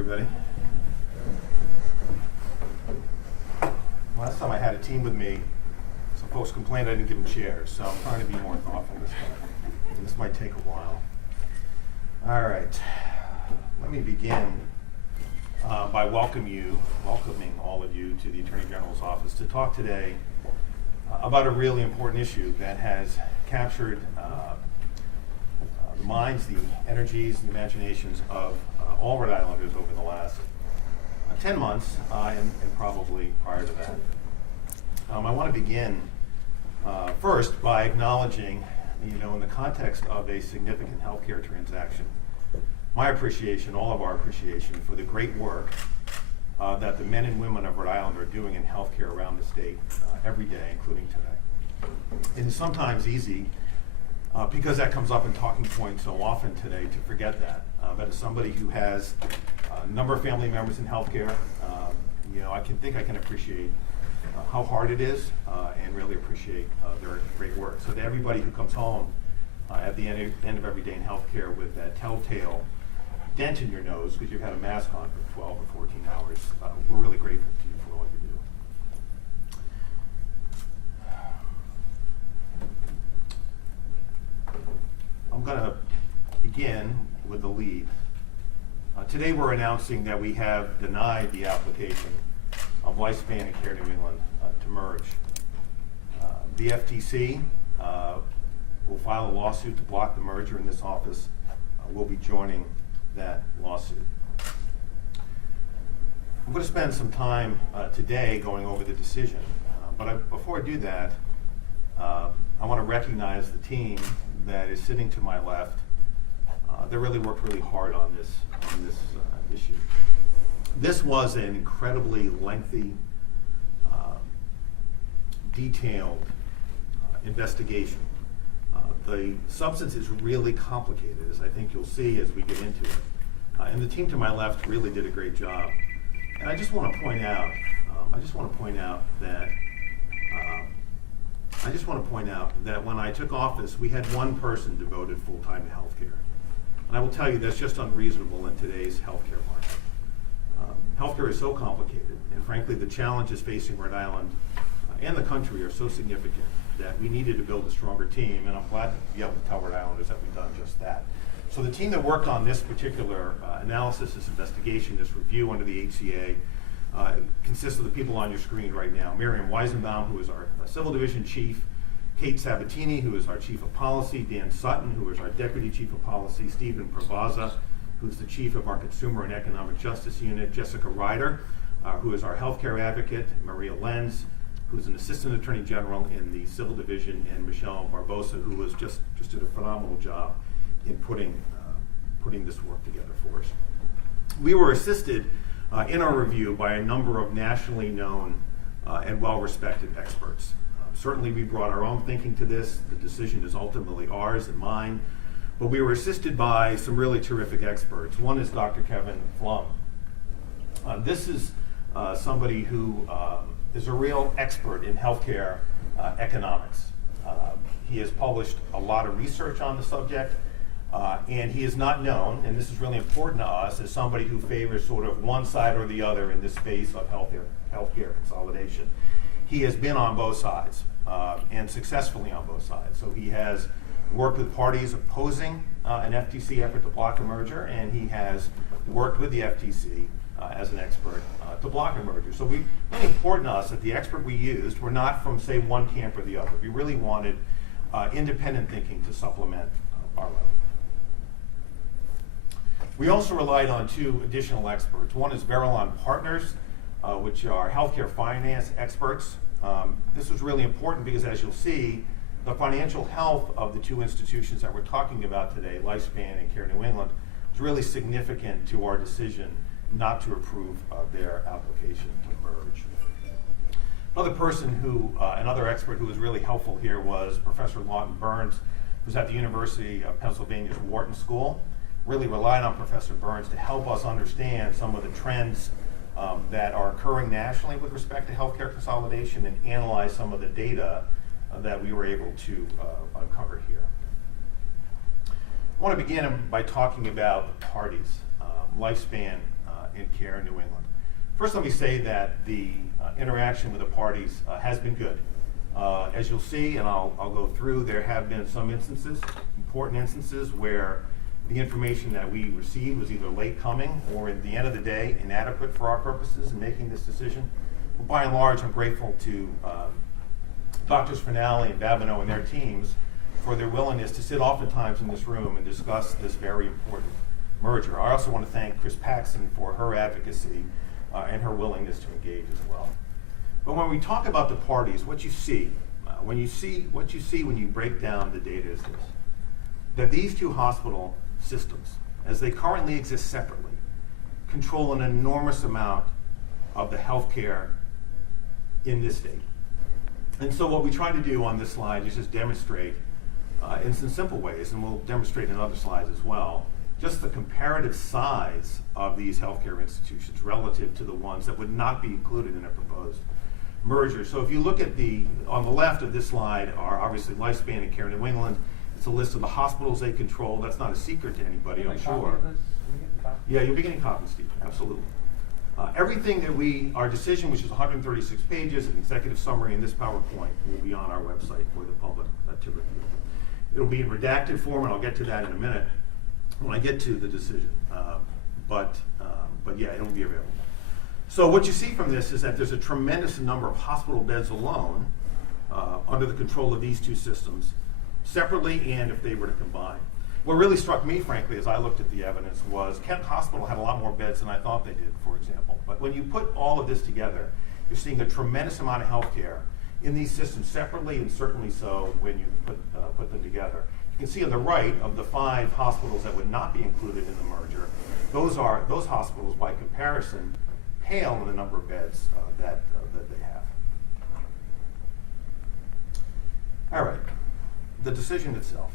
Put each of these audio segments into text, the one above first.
everybody. Last time I had a team with me, some folks complained I didn't give them chairs, so I'm trying to be more thoughtful this time. And this might take a while. All right, let me begin by welcoming all of you to the Attorney General's office to talk today about a really important issue that has captured the minds, the energies, and the imaginations of all Rhode Islanders over the last 10 months and probably prior to that. I want to begin first by acknowledging, in the context of a significant healthcare transaction, my appreciation, all of our appreciation for the great work that the men and women of Rhode Island are doing in healthcare around the state every day, including today. It is sometimes easy, because that comes up in talking points so often today, to forget that. But as somebody who has a number of family members in healthcare, I can appreciate how hard it is and really appreciate their great work. So to everybody who comes home at the end of every day in healthcare with that telltale dent in your nose because you've had a mask on for 12 or 14 hours, we're really grateful to you for all you do. I'm going to begin with the lead. Today we're announcing that we have denied the application of Lifespan and Care New England to merge. The FTC will file a lawsuit to block the merger, and this office will be joining that lawsuit. I'm going to spend some time today going over the decision, but before I do that, I want to recognize the team that is sitting to my left. They really worked really hard on this issue. This was an incredibly lengthy, detailed investigation. The substance is really complicated, as I think you'll see as we get into it. And the team to my left really did a great job. And I just want to point out that when I took office, we had one person devoted full-time to healthcare. And I will tell you that's just unreasonable in today's healthcare market. Healthcare is so complicated, and frankly, the challenges facing Rhode Island and the country are so significant that we needed to build a stronger team, and I'm glad to be able to tell Rhode Islanders that we've done just that. So the team that worked on this particular analysis, this investigation, this review under the HCA consists of the people on your screen right now. Miriam Weisenbaum, who is our Civil Division Chief, Kate Sabatini, who is our Chief of Policy, Dan Sutton, who is our Deputy Chief of Policy, Stephen Pravaza, who's the Chief of our Consumer and Economic Justice Unit, Jessica Ryder, who is our Healthcare Advocate, Maria Lenz, who's an Assistant Attorney General in the Civil Division, and Michelle Barbosa, who was just did a phenomenal job in putting this work together for us. We were assisted in our review by a number of nationally known and well-respected experts. Certainly we brought our own thinking to this. The decision is ultimately ours and mine, but we were assisted by some really terrific experts. One is Dr. Kevin Flum. This is somebody who is a real expert in healthcare economics. He has published a lot of research on the subject, and he is not known, and this is really important to us, as somebody who favors sort of one side or the other in this space of healthcare consolidation. He has been on both sides, and successfully on both sides. So he has worked with parties opposing an FTC effort to block a merger, and he has worked with the FTC as an expert to block a merger. So really important to us that the expert we used were not from, say, one camp or the other. We really wanted independent thinking to supplement our own. We also relied on two additional experts. One is Verilon Partners, which are healthcare finance experts. This was really important because, as you'll see, the financial health of the two institutions that we're talking about today, Lifespan and Care New England, was really significant to our decision not to approve their application to merge. Another expert who was really helpful here was Professor Lawton Burns, who's at the University of Pennsylvania's Wharton School. Really relied on Professor Burns to help us understand some of the trends that are occurring nationally with respect to healthcare consolidation and analyze some of the data that we were able to uncover here. I want to begin by talking about the parties. Lifespan in care in New England. First, let me say that the interaction with the parties has been good. As you'll see, and I'll go through, there have been some instances, important instances, where the information that we received was either late coming or at the end of the day inadequate for our purposes in making this decision. But by and large, I'm grateful to Drs. Finale and Babineau and their teams for their willingness to sit oftentimes in this room and discuss this very important merger. I also want to thank Chris Paxson for her advocacy and her willingness to engage as well. But when we talk about the parties, what you see when you break down the data is this: that these two hospital systems, as they currently exist separately, control an enormous amount of the healthcare in this state. And so what we try to do on this slide is just demonstrate in some simple ways, and we'll demonstrate in other slides as well, just the comparative size of these healthcare institutions relative to the ones that would not be included in a proposed merger. So if you look at on the left of this slide are obviously Lifespan and Care New England. It's a list of the hospitals they control. That's not a secret to anybody, I'm sure. Yeah, you'll be getting copies, Steve, absolutely. Everything that our decision, which is 136 pages, an executive summary, and this PowerPoint will be on our website for the public to review. It'll be in redacted form, and I'll get to that in a minute when I get to the decision. But yeah, it'll be available. So what you see from this is that there's a tremendous number of hospital beds alone under the control of these two systems, separately and if they were to combine. What really struck me, frankly, as I looked at the evidence was Kent Hospital had a lot more beds than I thought they did, for example. But when you put all of this together, you're seeing a tremendous amount of health care in these systems separately, and certainly so when you put them together. You can see on the right of the 5 hospitals that would not be included in the merger, those hospitals, by comparison, pale in the number of beds that they have. All right, the decision itself.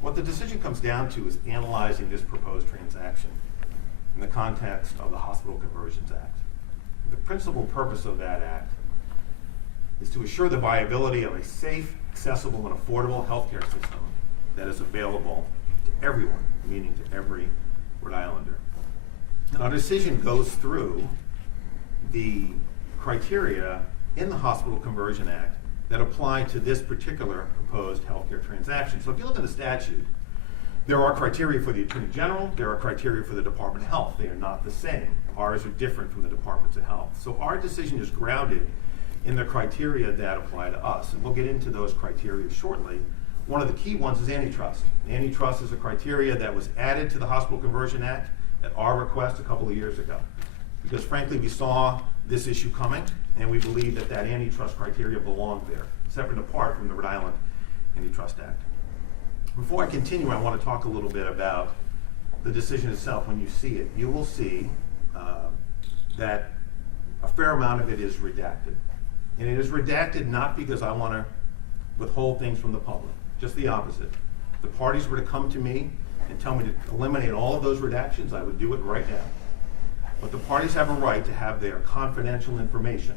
What the decision comes down to is analyzing this proposed transaction in the context of the Hospital Conversions Act. The principal purpose of that act is to assure the viability of a safe, accessible, and affordable healthcare system that is available to everyone, meaning to every Rhode Islander. And our decision goes through the criteria in the Hospital Conversion Act that apply to this particular proposed healthcare transaction. So if you look at the statute, there are criteria for the Attorney General, there are criteria for the Department of Health. They are not the same. Ours are different from the Departments of Health. So our decision is grounded in the criteria that apply to us. And we'll get into those criteria shortly. One of the key ones is antitrust. Antitrust is a criteria that was added to the Hospital Conversion Act at our request a couple of years ago. Because frankly, we saw this issue coming, and we believe that antitrust criteria belonged there, separate and apart from the Rhode Island Antitrust Act. Before I continue, I want to talk a little bit about the decision itself. When you see it, you will see that a fair amount of it is redacted. And it is redacted not because I want to withhold things from the public, just the opposite. If the parties were to come to me and tell me to eliminate all of those redactions, I would do it right now. But the parties have a right to have their confidential information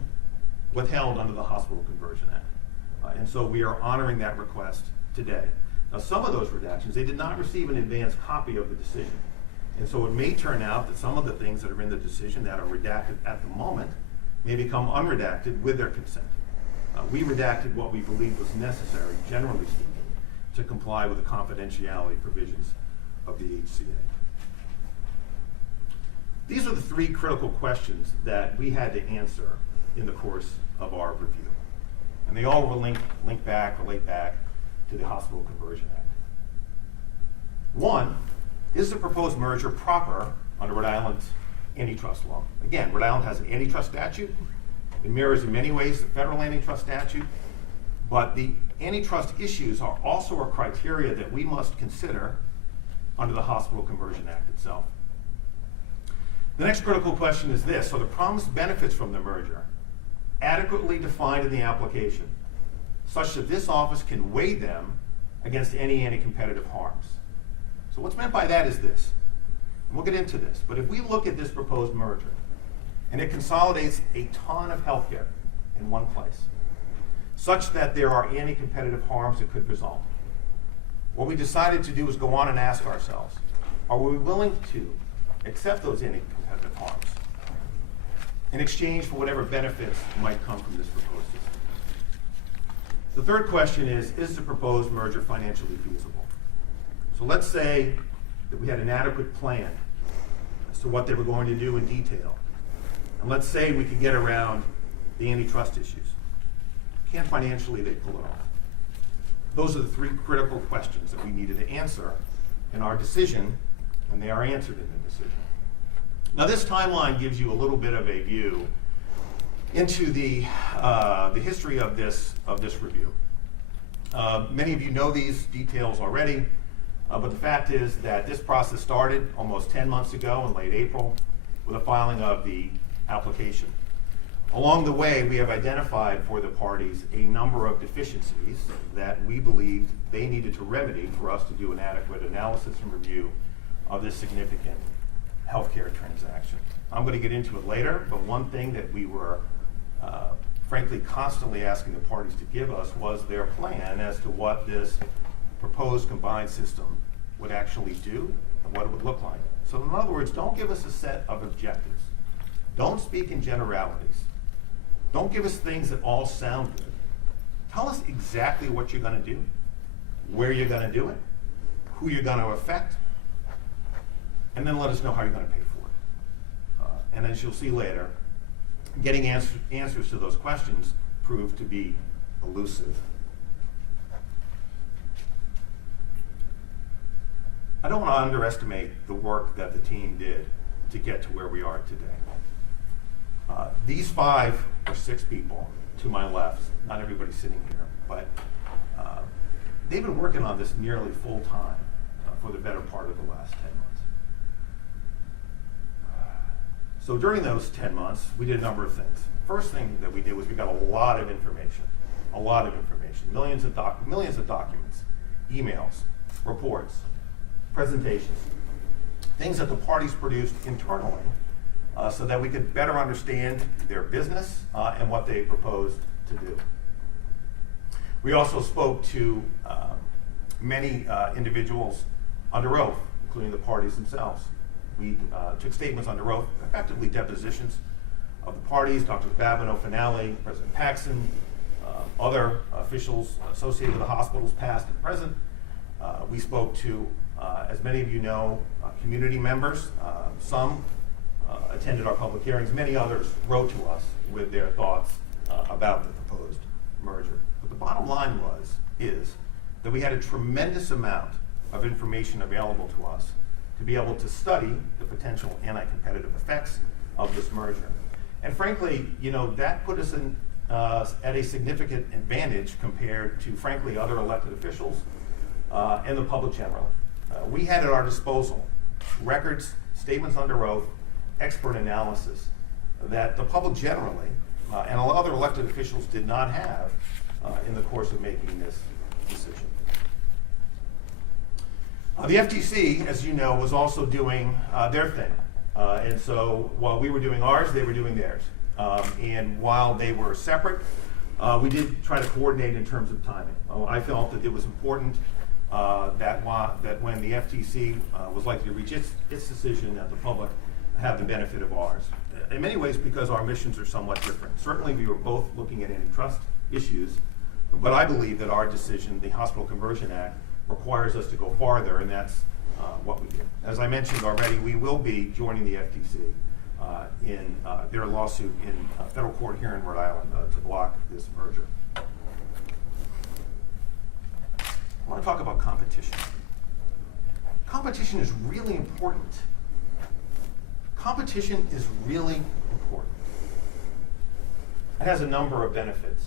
withheld under the Hospital Conversion Act. And so we are honoring that request today. Now, some of those redactions, they did not receive an advance copy of the decision. And so it may turn out that some of the things that are in the decision that are redacted at the moment may become unredacted with their consent. We redacted what we believed was necessary, generally speaking, to comply with the confidentiality provisions of the HCA. These are the 3 critical questions that we had to answer in the course of our review. And they all relate back to the Hospital Conversion Act. 1, is the proposed merger proper under Rhode Island's antitrust law? Again, Rhode Island has an antitrust statute. It mirrors in many ways the federal antitrust statute. But the antitrust issues are also a criteria that we must consider under the Hospital Conversion Act itself. The next critical question is this: are the promised benefits from the merger adequately defined in the application, such that this office can weigh them against any anti-competitive harms? So what's meant by that is this, and we'll get into this, but if we look at this proposed merger, and it consolidates a ton of healthcare in one place, such that there are anti-competitive harms that could result, what we decided to do is go on and ask ourselves, are we willing to accept those anti-competitive harms in exchange for whatever benefits might come from this proposed system. The third question is the proposed merger financially feasible? So let's say that we had an adequate plan as to what they were going to do in detail. And let's say we could get around the antitrust issues. Can financially they pull it off? Those are the three critical questions that we needed to answer in our decision, and they are answered in the decision. Now this timeline gives you a little bit of a view into the history of this review. Many of you know these details already, but the fact is that this process started almost 10 months ago in late April with the filing of the application. Along the way, we have identified for the parties a number of deficiencies that we believed they needed to remedy for us to do an adequate analysis and review of this significant healthcare transaction. I'm going to get into it later, but one thing that we were frankly constantly asking the parties to give us was their plan as to what this proposed combined system would actually do and what it would look like. So in other words, don't give us a set of objectives. Don't speak in generalities. Don't give us things that all sound good. Tell us exactly what you're going to do, where you're going to do it, who you're going to affect, and then let us know how you're going to pay for it. And as you'll see later, getting answers to those questions proved to be elusive. I don't want to underestimate the work that the team did to get to where we are today. These 5 or 6 people to my left, not everybody sitting here, but they've been working on this nearly full time for the better part of the last 10 months. So during those 10 months, we did a number of things. First thing that we did was we got a lot of information, millions of documents, emails, reports, presentations, things that the parties produced internally so that we could better understand their business and what they proposed to do. We also spoke to many individuals under oath, including the parties themselves. We took statements under oath, effectively depositions of the parties, Dr. Babino Finale, President Paxson, other officials associated with the hospitals, past and present. We spoke to, as many of you know, community members. Some attended our public hearings. Many others wrote to us with their thoughts about the proposed merger. But the bottom line is that we had a tremendous amount of information available to us to be able to study the potential anti-competitive effects of this merger. And frankly, that put us in at a significant advantage compared to, frankly, other elected officials and the public generally. We had at our disposal records, statements under oath, expert analysis that the public generally and other elected officials did not have in the course of making this decision. The FTC, as you know, was also doing their thing. And so while we were doing ours, they were doing theirs. And while they were separate, we did try to coordinate in terms of timing. I felt that it was important that when the FTC was likely to reach its decision, that the public have the benefit of ours. In many ways, because our missions are somewhat different. Certainly, we were both looking at antitrust issues, but I believe that our decision, the Hospital Conversion Act, requires us to go farther, and that's what we did. As I mentioned already, we will be joining the FTC in their lawsuit in federal court here in Rhode Island to block this merger. I want to talk about competition. Competition is really important. Competition is really important. It has a number of benefits.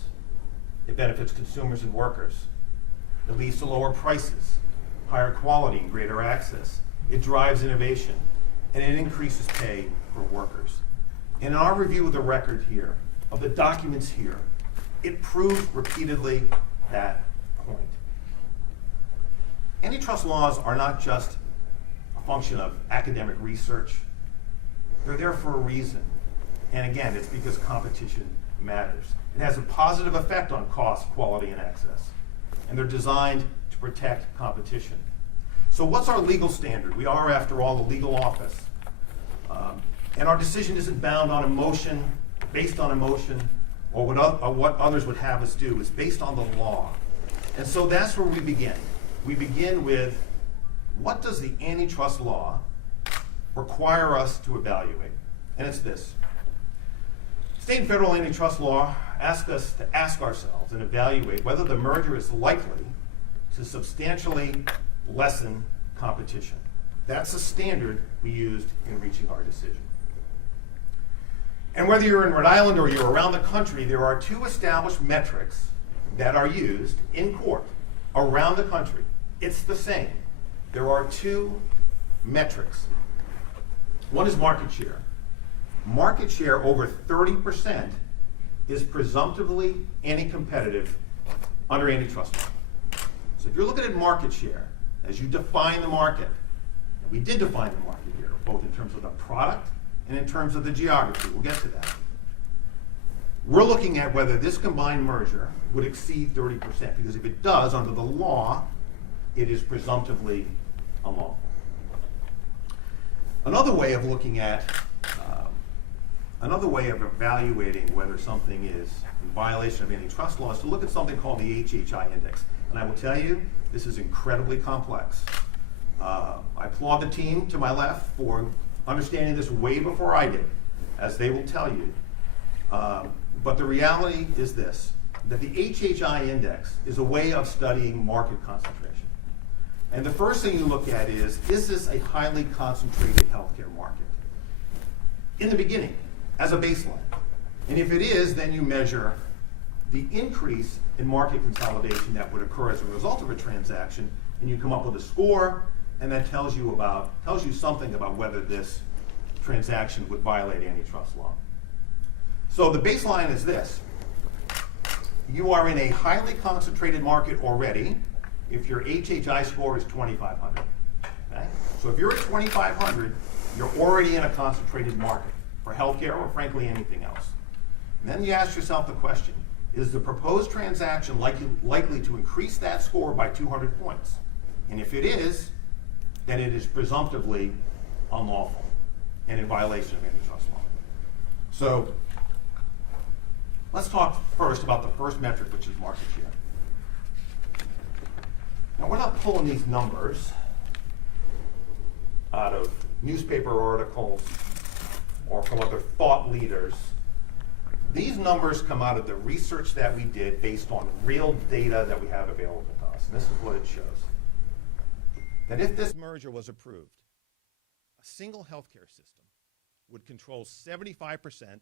It benefits consumers and workers. It leads to lower prices, higher quality, and greater access. It drives innovation, and it increases pay for workers. And in our review of the record here, of the documents here, it proved repeatedly that point. Antitrust laws are not just a function of academic research. They're there for a reason. And again, it's because competition matters. It has a positive effect on cost, quality, and access. And they're designed to protect competition. So what's our legal standard? We are, after all, a legal office. And our decision isn't bound on emotion, based on emotion, or what others would have us do. It's based on the law. And so that's where we begin. We begin with, what does the antitrust law require us to evaluate? And it's this. State and federal antitrust law ask us to ask ourselves and evaluate whether the merger is likely to substantially lessen competition. That's the standard we used in reaching our decision. And whether you're in Rhode Island or you're around the country, there are two established metrics that are used in court around the country. It's the same. There are two metrics. One is market share. Market share over 30% is presumptively anti-competitive under antitrust law. So if you're looking at market share, as you define the market, and we did define the market here, both in terms of the product and in terms of the geography, we'll get to that. We're looking at whether this combined merger would exceed 30%, because if it does, under the law, it is presumptively unlawful. Another way of looking at, another way of evaluating whether something is in violation of antitrust law is to look at something called the Hhi Index. And I will tell you, this is incredibly complex. I applaud the team to my left for understanding this way before I did, as they will tell you. But the reality is this, that the Hhi Index is a way of studying market concentration. And the first thing you look at is this a highly concentrated healthcare market? In the beginning, as a baseline. And if it is, then you measure the increase in market consolidation that would occur as a result of a transaction, and you come up with a score, and that tells you something about whether this transaction would violate antitrust law. So the baseline is this. You are in a highly concentrated market already if your HHI score is 2,500. Okay? So if you're at 2,500, you're already in a concentrated market for healthcare or frankly anything else. And then you ask yourself the question, is the proposed transaction likely to increase that score by 200 points? And if it is, then it is presumptively unlawful and in violation of antitrust law. So let's talk first about the first metric, which is market share. Now, we're not pulling these numbers out of newspaper articles or from other thought leaders. These numbers come out of the research that we did based on real data that we have available to us. And this is what it shows. That if this merger was approved, a single healthcare system would control 75%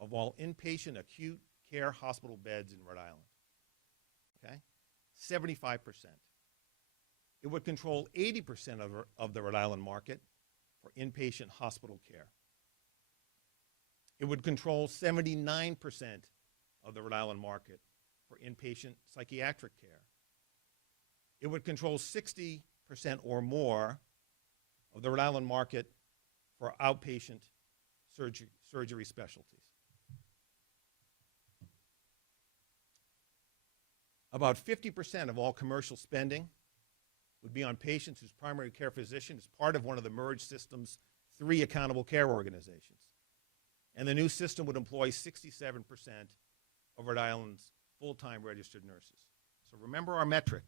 of all inpatient acute care hospital beds in Rhode Island. Okay? 75%. It would control 80% of the Rhode Island market for inpatient hospital care. It would control 79% of the Rhode Island market for inpatient psychiatric care. It would control 60% or more of the Rhode Island market for outpatient surgery specialties. About 50% of all commercial spending would be on patients whose primary care physician is part of one of the merged system's 3 accountable care organizations. And the new system would employ 67% of Rhode Island's full-time registered nurses. So remember our metric.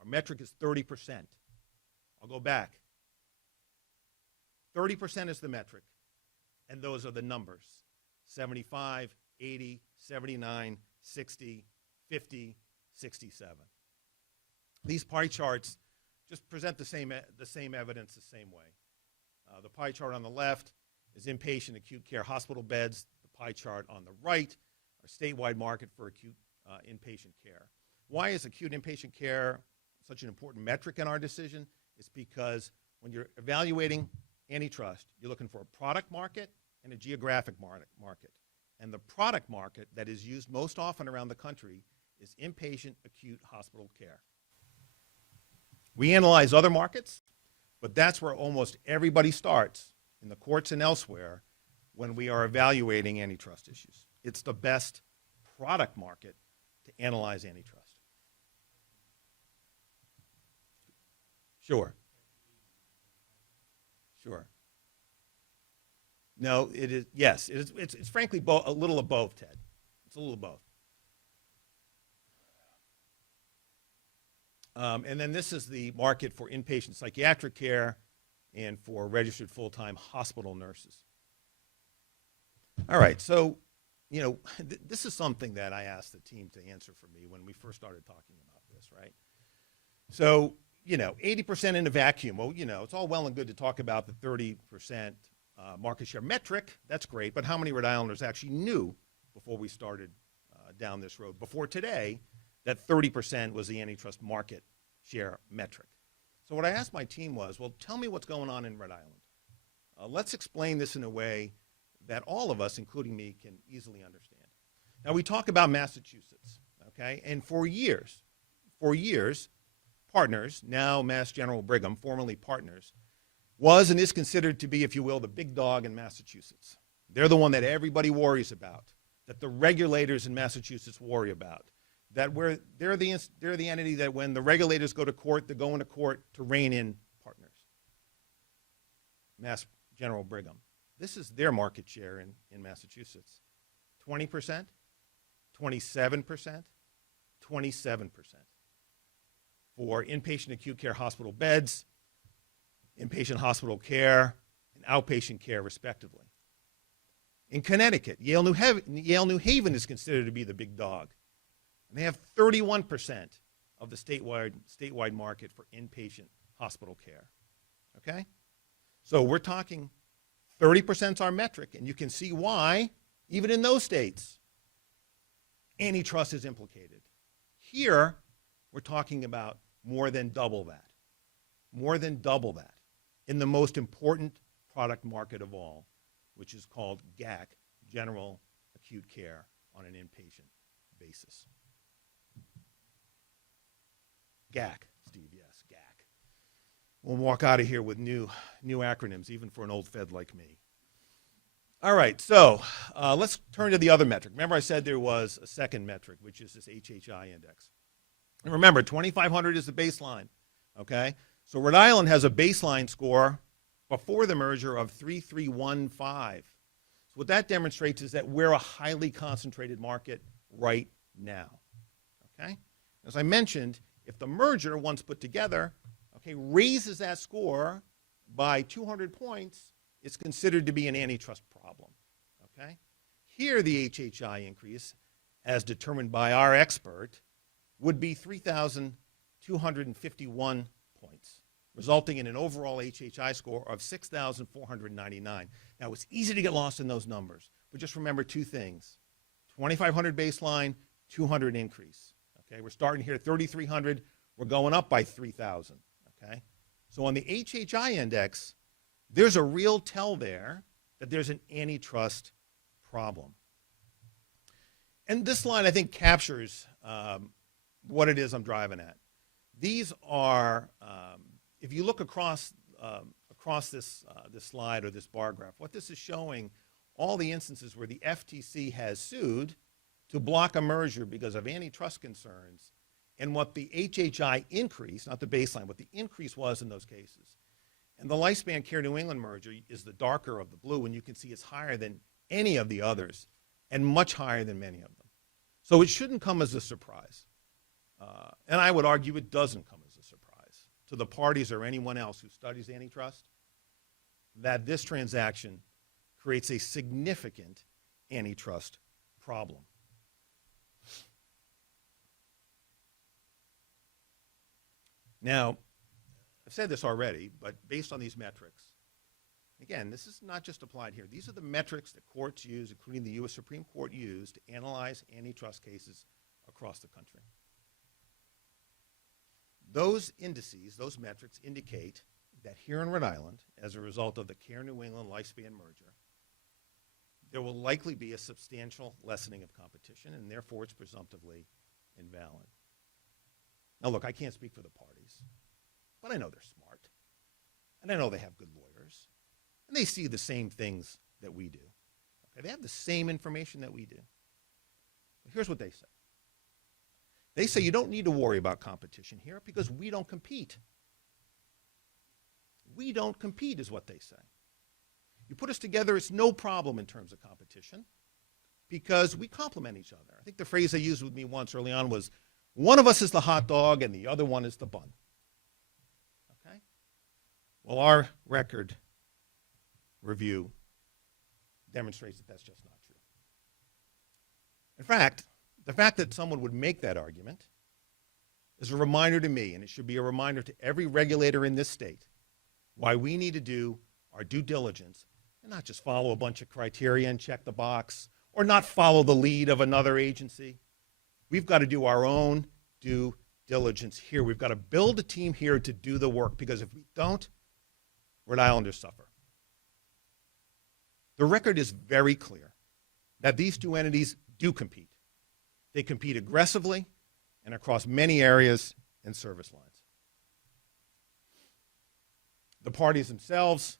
Our metric is 30%. I'll go back. 30% is the metric, and those are the numbers. 75, 80, 79, 60, 50, 67. These pie charts just present the same evidence the same way. The pie chart on the left is inpatient acute care hospital beds. The pie chart on the right, our statewide market for acute inpatient care. Why is acute inpatient care such an important metric in our decision? It's because when you're evaluating antitrust, you're looking for a product market and a geographic market. And the product market that is used most often around the country is inpatient acute hospital care. We analyze other markets, but that's where almost everybody starts in the courts and elsewhere when we are evaluating antitrust issues. It's the best product market to analyze antitrust. Sure. Sure. No, it is, yes, it is, it's frankly a little of both, Ted. It's a little of both. And then this is the market for inpatient psychiatric care and for registered full-time hospital nurses. All right, so, you know, this is something that I asked the team to answer for me when we first started talking about this, right? So, you know, 80% in a vacuum. Well, you know, it's all well and good to talk about the 30% market share metric. That's great, but how many Rhode Islanders actually knew before we started down this road, before today, that 30% was the antitrust market share metric? So what I asked my team was, well, tell me what's going on in Rhode Island. Let's explain this in a way that all of us, including me, can easily understand. Now, we talk about Massachusetts, okay? And for years, Partners, now Mass General Brigham, formerly Partners, was and is considered to be, if you will, the big dog in Massachusetts. They're the one that everybody worries about, that the regulators in Massachusetts worry about, that they're the entity that when the regulators go to court, they're going to court to rein in Partners. Mass General Brigham. This is their market share in Massachusetts. 20%, 27%, 27% for inpatient acute care hospital beds, inpatient hospital care, and outpatient care, respectively. In Connecticut, Yale New Haven is considered to be the big dog. And they have 31% of the statewide market for inpatient hospital care. Okay? So we're talking 30% is our metric, and you can see why, even in those states, antitrust is implicated. Here, we're talking about more than double that. More than double that in the most important product market of all, which is called GAC, General Acute Care on an Inpatient Basis. GAC, Steve, yes, GAC. We'll walk out of here with new acronyms, even for an old Fed like me. All right, so let's turn to the other metric. Remember I said there was a second metric, which is this Hhi Index. And remember, 2,500 is the baseline, okay? So Rhode Island has a baseline score before the merger of 3,315. So what that demonstrates is that we're a highly concentrated market right now, okay? As I mentioned, if the merger, once put together, okay, raises that score by 200 points, it's considered to be an antitrust problem, okay? Here, the Hhi increase, as determined by our expert, would be 3,251 points, resulting in an overall Hhi score of 6,499. Now, it's easy to get lost in those numbers, but just remember two things. 2,500 baseline, 200 increase. Okay, we're starting here at 3,300. We're going up by 3,000. Okay, so on the Hhi index, there's a real tell there that there's an antitrust problem. And this line, I think, captures what it is I'm driving at. These are, if you look across this slide or this bar graph, what this is showing, all the instances where the FTC has sued to block a merger because of antitrust concerns, and what the Hhi increase, not the baseline, what the increase was in those cases. And the Lifespan Care New England merger is the darker of the blue, and you can see it's higher than any of the others, and much higher than many of them. So it shouldn't come as a surprise. And I would argue it doesn't come as a surprise to the parties or anyone else who studies antitrust that this transaction creates a significant antitrust problem. Now, I've said this already, but based on these metrics, again, this is not just applied here. These are the metrics that courts use, including the U.S. Supreme Court used, to analyze antitrust cases across the country. Those indices, those metrics indicate that here in Rhode Island, as a result of the Care New England Lifespan merger, there will likely be a substantial lessening of competition, and therefore it's presumptively invalid. Now look, I can't speak for the parties, but I know they're smart, and I know they have good lawyers, and they see the same things that we do. Okay? They have the same information that we do. But here's what they say. They say you don't need to worry about competition here because we don't compete. We don't compete is what they say. You put us together, it's no problem in terms of competition because we complement each other. I think the phrase they used with me once early on was, one of us is the hot dog and the other one is the bun. Okay? Well, our record review demonstrates that that's just not true. In fact, the fact that someone would make that argument is a reminder to me, and it should be a reminder to every regulator in this state, why we need to do our due diligence and not just follow a bunch of criteria and check the box, or not follow the lead of another agency. We've got to do our own due diligence here. We've got to build a team here to do the work, because if we don't, Rhode Islanders suffer. The record is very clear that these two entities do compete. They compete aggressively and across many areas and service lines. The parties themselves,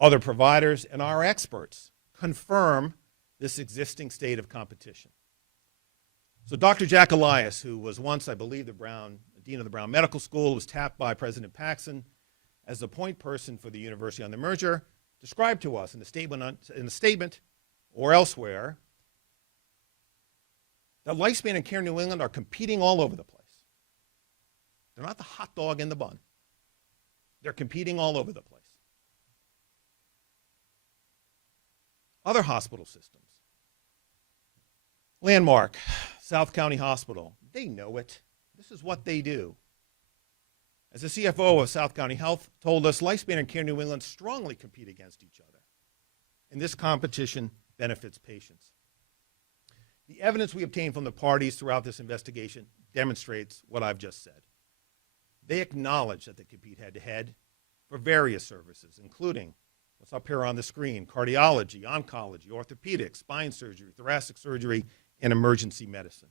other providers, and our experts confirm this existing state of competition. So Dr. Jack Elias, who was once, I believe, the dean of the Brown Medical School, was tapped by President Paxson as the point person for the university on the merger, described to us in the statement or elsewhere that Lifespan and Care New England are competing all over the place. They're not the hot dog in the bun. They're competing all over the place. Other hospital systems. Landmark, South County Hospital, they know it. This is what they do. As the CFO of South County Health told us, Lifespan and Care New England strongly compete against each other. And this competition benefits patients. The evidence we obtained from the parties throughout this investigation demonstrates what I've just said. They acknowledge that they compete head-to-head for various services, including what's up here on the screen: cardiology, oncology, orthopedics, spine surgery, thoracic surgery, and emergency medicine.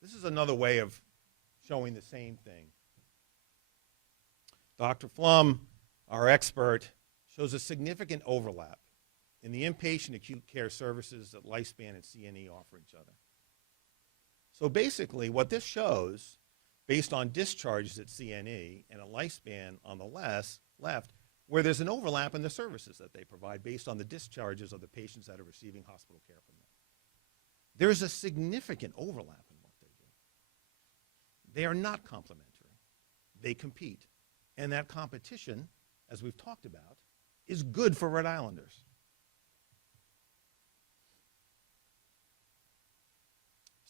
This is another way of showing the same thing. Dr. Flum, our expert, shows a significant overlap in the inpatient acute care services that Lifespan and CNE offer each other. So basically, what this shows, based on discharges at CNE and a Lifespan on the left, where there's an overlap in the services that they provide based on the discharges of the patients that are receiving hospital care from them. There's a significant overlap in what they do. They are not complementary. They compete. And that competition, as we've talked about, is good for Rhode Islanders.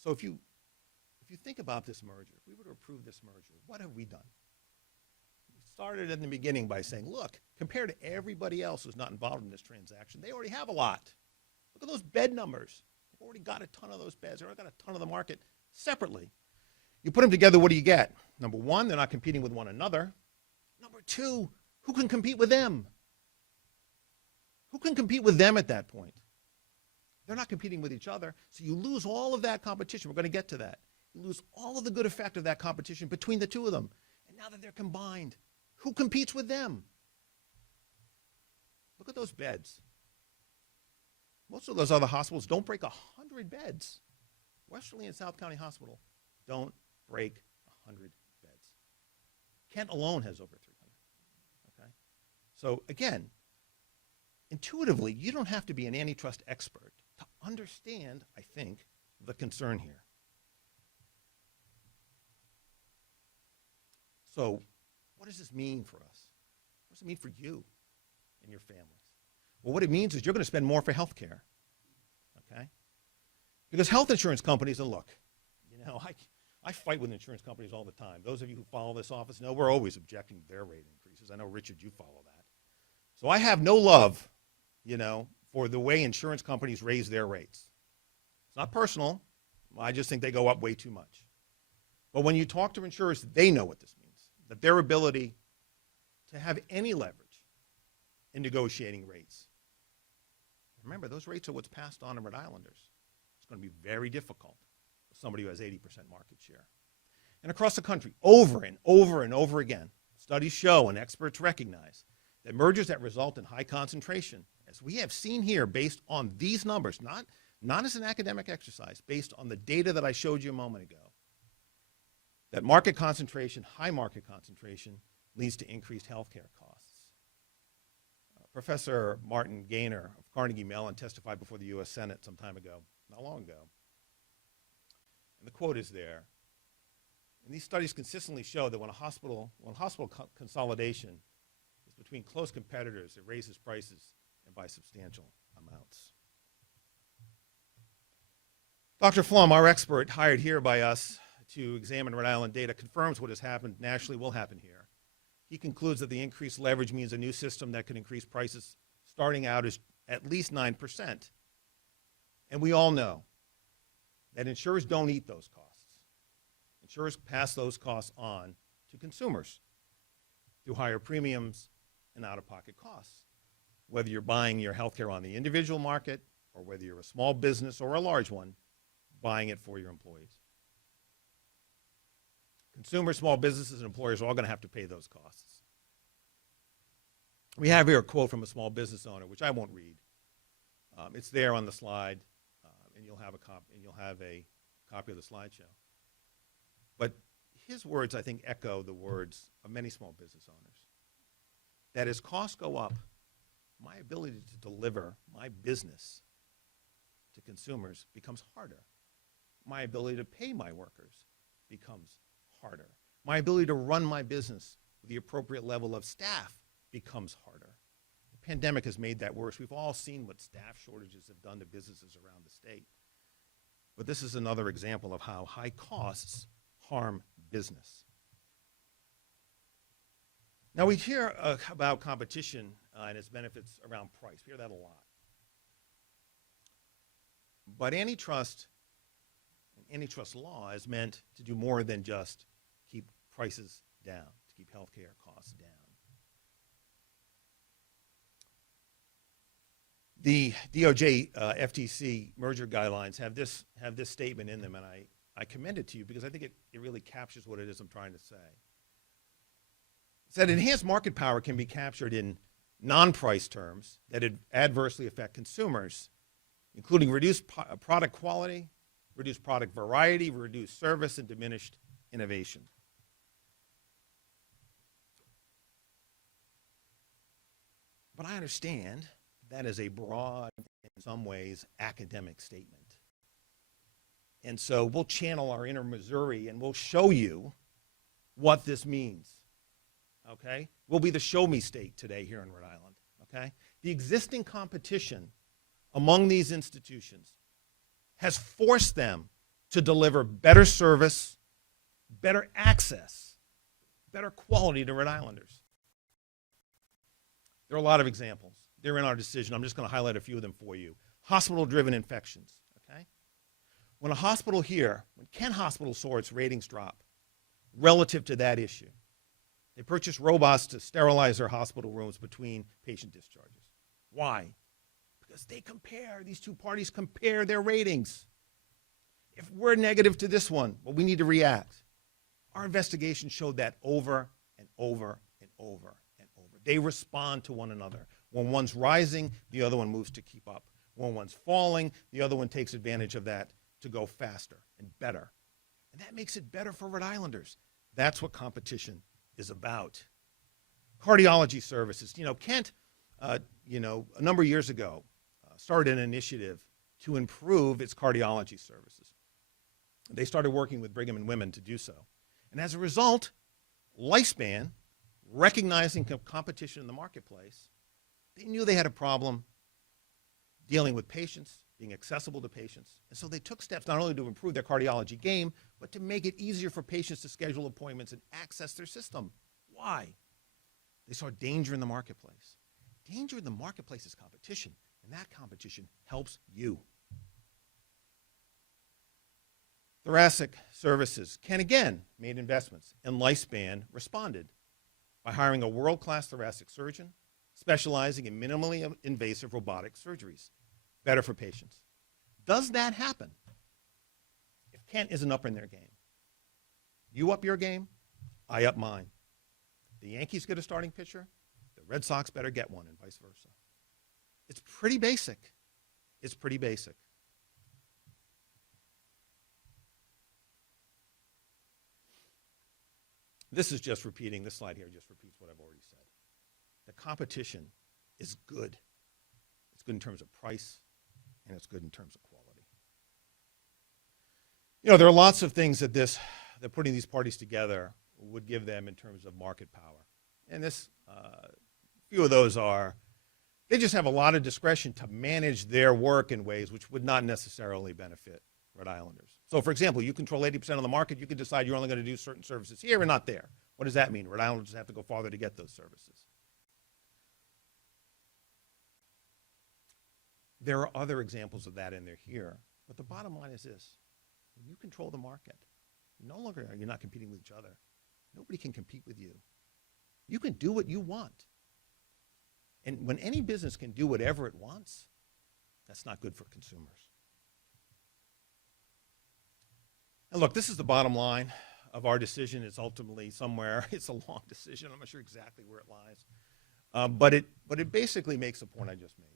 So if you think about this merger, if we were to approve this merger, what have we done? We started in the beginning by saying, look, compared to everybody else who's not involved in this transaction, they already have a lot. Look at those bed numbers. They've already got a ton of those beds. They've already got a ton of the market separately. You put them together, what do you get? Number one, they're not competing with one another. Number two, who can compete with them? Who can compete with them at that point? They're not competing with each other, so you lose all of that competition. We're going to get to that. You lose all of the good effect of that competition between the two of them. And now that they're combined, who competes with them? Look at those beds. Most of those other hospitals don't break 100 beds. Westerly and South County Hospital don't break 100 beds. Kent alone has over 300. Okay? So again, intuitively, you don't have to be an antitrust expert to understand, I think, the concern here. So what does this mean for us? What does it mean for you and your families? Well, what it means is you're going to spend more for health care, okay? Because health insurance companies, and look, you know, I fight with insurance companies all the time. Those of you who follow this office know we're always objecting to their rate increases. I know, Richard, you follow that. So I have no love, you know, for the way insurance companies raise their rates. It's not personal. I just think they go up way too much. But when you talk to insurers, they know what this means, that their ability to have any leverage in negotiating rates. Remember, those rates are what's passed on to Rhode Islanders. It's going to be very difficult for somebody who has 80% market share. And across the country, over and over and over again, studies show and experts recognize that mergers that result in high concentration, as we have seen here based on these numbers, not as an academic exercise, based on the data that I showed you a moment ago, that market concentration, high market concentration, leads to increased healthcare costs. Professor Martin Gaynor of Carnegie Mellon testified before the U.S. Senate some time ago, not long ago. And the quote is there. And these studies consistently show that when hospital consolidation is between close competitors, it raises prices and by substantial amounts. Dr. Flum, our expert hired here by us to examine Rhode Island data, confirms what has happened nationally will happen here. He concludes that the increased leverage means a new system that can increase prices starting out as at least 9%. And we all know that insurers don't eat those costs. Insurers pass those costs on to consumers through higher premiums and out-of-pocket costs. Whether you're buying your health care on the individual market or whether you're a small business or a large one, buying it for your employees. Consumers, small businesses, and employers are all going to have to pay those costs. We have here a quote from a small business owner, which I won't read. It's there on the slide, and you'll have a copy of the slideshow. But his words, I think, echo the words of many small business owners. That as costs go up, my ability to deliver my business to consumers becomes harder. My ability to pay my workers becomes harder. My ability to run my business with the appropriate level of staff becomes harder. The pandemic has made that worse. We've all seen what staff shortages have done to businesses around the state. But this is another example of how high costs harm business. Now we hear about competition and its benefits around price. We hear that a lot. But antitrust law is meant to do more than just keep prices down, to keep healthcare costs down. The DOJ FTC merger guidelines have this statement in them, and I commend it to you because I think it really captures what it is I'm trying to say. It said enhanced market power can be captured in non-price terms that adversely affect consumers, including reduced product quality, reduced product variety, reduced service, and diminished innovation. But I understand that is a broad, in some ways, academic statement. And so we'll channel our inner Missouri and we'll show you what this means, okay? We'll be the show me state today here in Rhode Island, okay? The existing competition among these institutions has forced them to deliver better service, better access, better quality to Rhode Islanders. There are a lot of examples. They're in our decision. I'm just going to highlight a few of them for you. Hospital-driven infections, okay? When a hospital here, when Kent Hospital saw its ratings drop relative to that issue, they purchased robots to sterilize their hospital rooms between patient discharges. Why? Because these two parties compare their ratings. If we're negative to this one, well, we need to react. Our investigation showed that over and over and over and over. They respond to one another. When one's rising, the other one moves to keep up. When one's falling, the other one takes advantage of that to go faster and better. And that makes it better for Rhode Islanders. That's what competition is about. Cardiology services. Kent, a number of years ago, started an initiative to improve its cardiology services. They started working with Brigham and Women to do so. And as a result, Lifespan, recognizing competition in the marketplace, they knew they had a problem dealing with patients, being accessible to patients. And so they took steps not only to improve their cardiology game, but to make it easier for patients to schedule appointments and access their system. Why? They saw danger in the marketplace. Danger in the marketplace is competition, and that competition helps you. Thoracic services can again made investments, and Lifespan responded by hiring a world-class thoracic surgeon specializing in minimally invasive robotic surgeries. Better for patients. Does that happen if Kent isn't up in their game? You up your game, I up mine. The Yankees get a starting pitcher, the Red Sox better get one, and vice versa. It's pretty basic. It's pretty basic. This is just repeating, this slide here just repeats what I've already said. The competition is good. It's good in terms of price, and it's good in terms of quality. You know, there are lots of things that putting these parties together would give them in terms of market power. And this, few of those are, they just have a lot of discretion to manage their work in ways which would not necessarily benefit Rhode Islanders. So, for example, you control 80% of the market. You can decide you're only going to do certain services here and not there. What does that mean? Rhode Islanders have to go farther to get those services. There are other examples of that, and they're here. But the bottom line is this. When you control the market, no longer are you not competing with each other. Nobody can compete with you. You can do what you want. And when any business can do whatever it wants, that's not good for consumers. And look, this is the bottom line of our decision. It's ultimately somewhere. It's a long decision. I'm not sure exactly where it lies. But it basically makes the point I just made.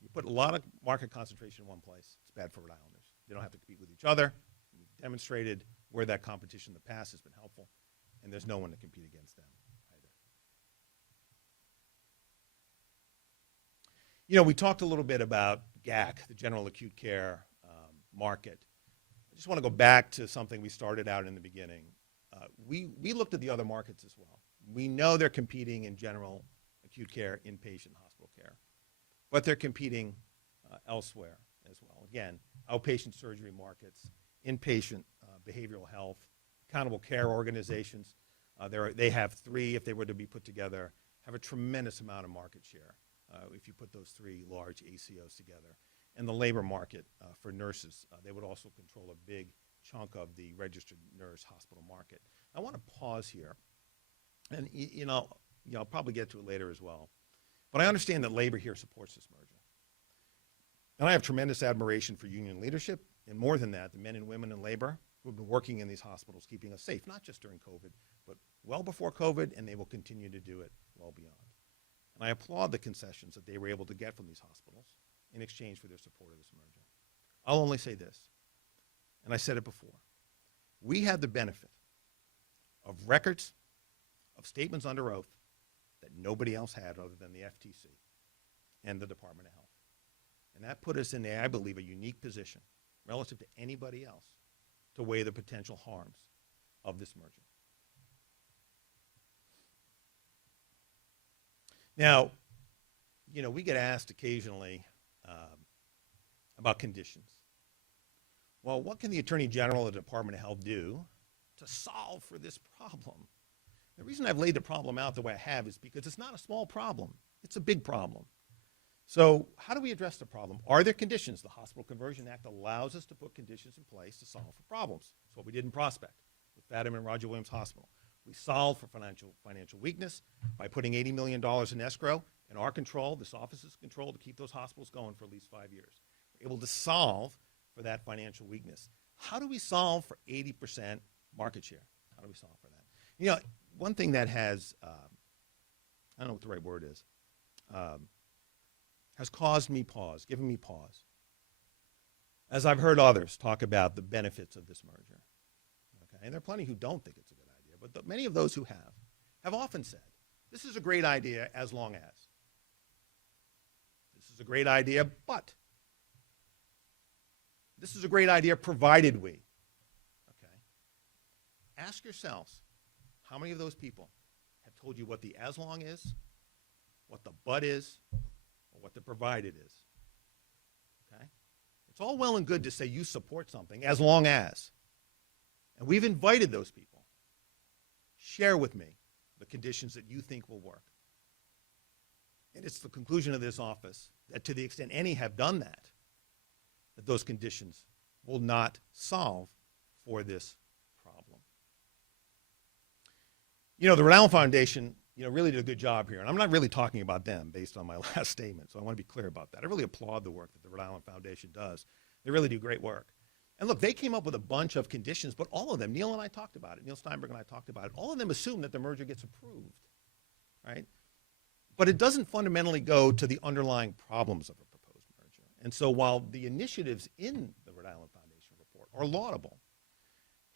You put a lot of market concentration in one place, it's bad for Rhode Islanders. They don't have to compete with each other. We've demonstrated where that competition in the past has been helpful, and there's no one to compete against them either. You know, we talked a little bit about GAC, the general acute care market. I just want to go back to something we started out in the beginning. We looked at the other markets as well. We know they're competing in general acute care, inpatient hospital care, but they're competing elsewhere as well. Again, outpatient surgery markets, inpatient behavioral health, accountable care organizations. They have three, if they were to be put together, have a tremendous amount of market share if you put those three large ACOs together. And the labor market for nurses, they would also control a big chunk of the registered nurse hospital market. I want to pause here, and I'll probably get to it later as well. But I understand that labor here supports this merger. And I have tremendous admiration for union leadership, and more than that, the men and women in labor who have been working in these hospitals, keeping us safe, not just during COVID, but well before COVID, and they will continue to do it well beyond. And I applaud the concessions that they were able to get from these hospitals in exchange for their support of this merger. I'll only say this, and I said it before. We had the benefit of records, of statements under oath that nobody else had other than the FTC and the Department of Health. And that put us in, I believe, a unique position relative to anybody else to weigh the potential harms of this merger. Now, we get asked occasionally about conditions. Well, what can the Attorney General of the Department of Health do to solve for this problem? The reason I've laid the problem out the way I have is because it's not a small problem. It's a big problem. So how do we address the problem? Are there conditions? The Hospital Conversion Act allows us to put conditions in place to solve for problems. That's what we did in Prospect with Fatima and Roger Williams Hospital. We solved for financial weakness by putting $80 million in escrow in our control, this office's control, to keep those hospitals going for at least 5 years. We're able to solve for that financial weakness. How do we solve for 80% market share? How do we solve for that? One thing that has, I don't know what the right word is, has caused me pause, given me pause, as I've heard others talk about the benefits of this merger. Okay? And there are plenty who don't think it's a good idea, but many of those who have often said, this is a great idea as long as. This is a great idea, but. This is a great idea provided we. Okay? Ask yourselves, how many of those people have told you what the as long is, what the but is, or what the provided is? Okay? It's all well and good to say you support something as long as. And we've invited those people. Share with me the conditions that you think will work. And it's the conclusion of this office that to the extent any have done that those conditions will not solve for this problem. The Rhode Island Foundation, really did a good job here. And I'm not really talking about them based on my last statement, so I want to be clear about that. I really applaud the work that the Rhode Island Foundation does. They really do great work. And look, they came up with a bunch of conditions, but all of them, Neil and I talked about it, Neil Steinberg and I talked about it, all of them assume that the merger gets approved, right? But it doesn't fundamentally go to the underlying problems of a proposed merger. And so while the initiatives in the Rhode Island Foundation report are laudable,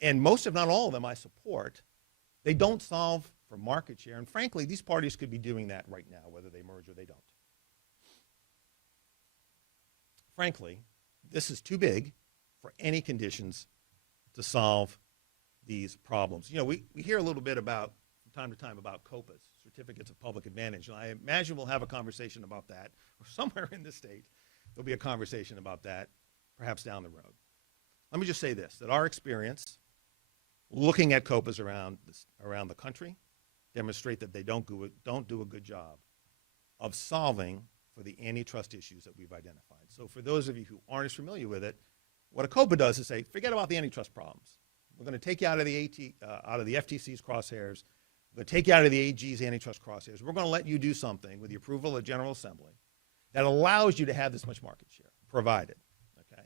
and most if not all of them I support, They don't solve for market share, and frankly, these parties could be doing that right now, whether they merge or they don't. Frankly, this is too big for any conditions to solve these problems. You know, we hear a little bit about, from time to time, about COPAs, Certificates of Public Advantage, and I imagine we'll have a conversation about that, or somewhere in the state there'll be a conversation about that, perhaps down the road. Let me just say this, that our experience looking at COPAs around the country demonstrate that they don't do a good job of solving for the antitrust issues that we've identified. So for those of you who aren't as familiar with it, what a COPA does is say, forget about the antitrust problems. We're going to take you out of the FTC's crosshairs. We're going to take you out of the AG's antitrust crosshairs. We're going to let you do something with the approval of General Assembly that allows you to have this much market share, provided. Okay?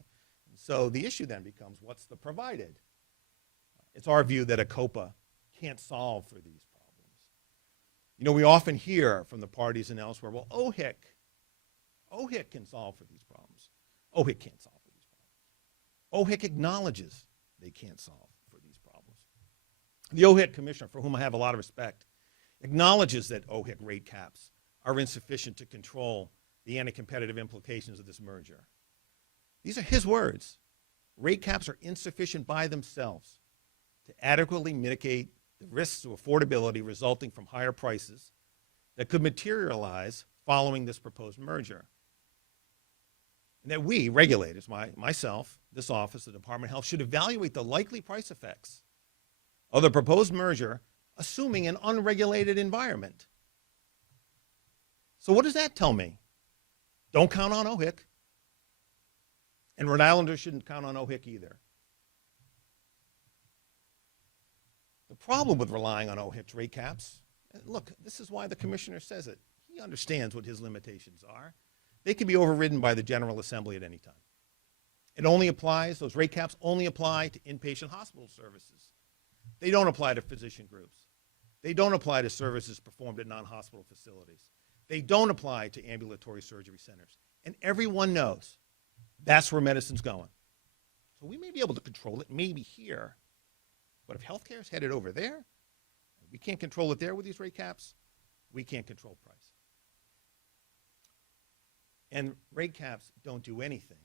And so the issue then becomes, what's the provided? It's our view that a COPA can't solve for these problems. You know, we often hear from the parties and elsewhere, well, OHIC can solve for these problems. OHIC can't solve for these problems. OHIC acknowledges they can't solve for these problems. The OHIC commissioner, for whom I have a lot of respect, acknowledges that OHIC rate caps are insufficient to control the anti-competitive implications of this merger. These are his words. Rate caps are insufficient by themselves to adequately mitigate the risks to affordability resulting from higher prices that could materialize following this proposed merger. And that we, regulators, myself, this office, the Department of Health, should evaluate the likely price effects of the proposed merger, assuming an unregulated environment. So what does that tell me? Don't count on OHIC. And Rhode Islanders shouldn't count on OHIC either. The problem with relying on OHIC's rate caps, look, this is why the commissioner says it. He understands what his limitations are. They can be overridden by the General Assembly at any time. It only applies, those rate caps only apply to inpatient hospital services. They don't apply to physician groups. They don't apply to services performed at non-hospital facilities. They don't apply to ambulatory surgery centers. And everyone knows that's where medicine's going. So we may be able to control it, maybe here, but if healthcare is headed over there, we can't control it there with these rate caps, we can't control price. And rate caps don't do anything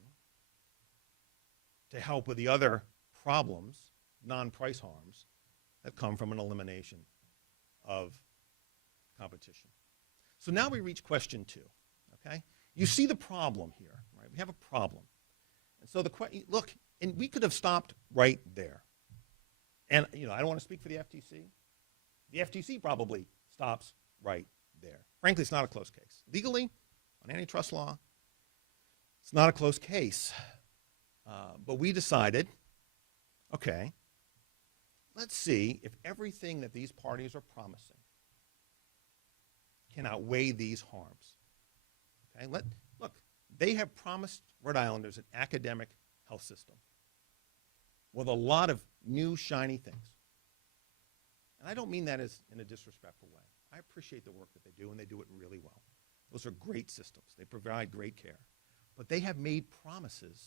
to help with the other problems, non-price harms, that come from an elimination of competition. So now we reach question 2, okay? You see the problem here, right? We have a problem. And so look, and we could have stopped right there. And, you know, I don't want to speak for the FTC. The FTC probably stops right there. Frankly, it's not a close case. Legally, on antitrust law, it's not a close case. But we decided, okay, let's see if everything that these parties are promising can outweigh these harms. Okay, look, they have promised Rhode Islanders an academic health system with a lot of new, shiny things. And I don't mean that as in a disrespectful way. I appreciate the work that they do, and they do it really well. Those are great systems. They provide great care. But they have made promises.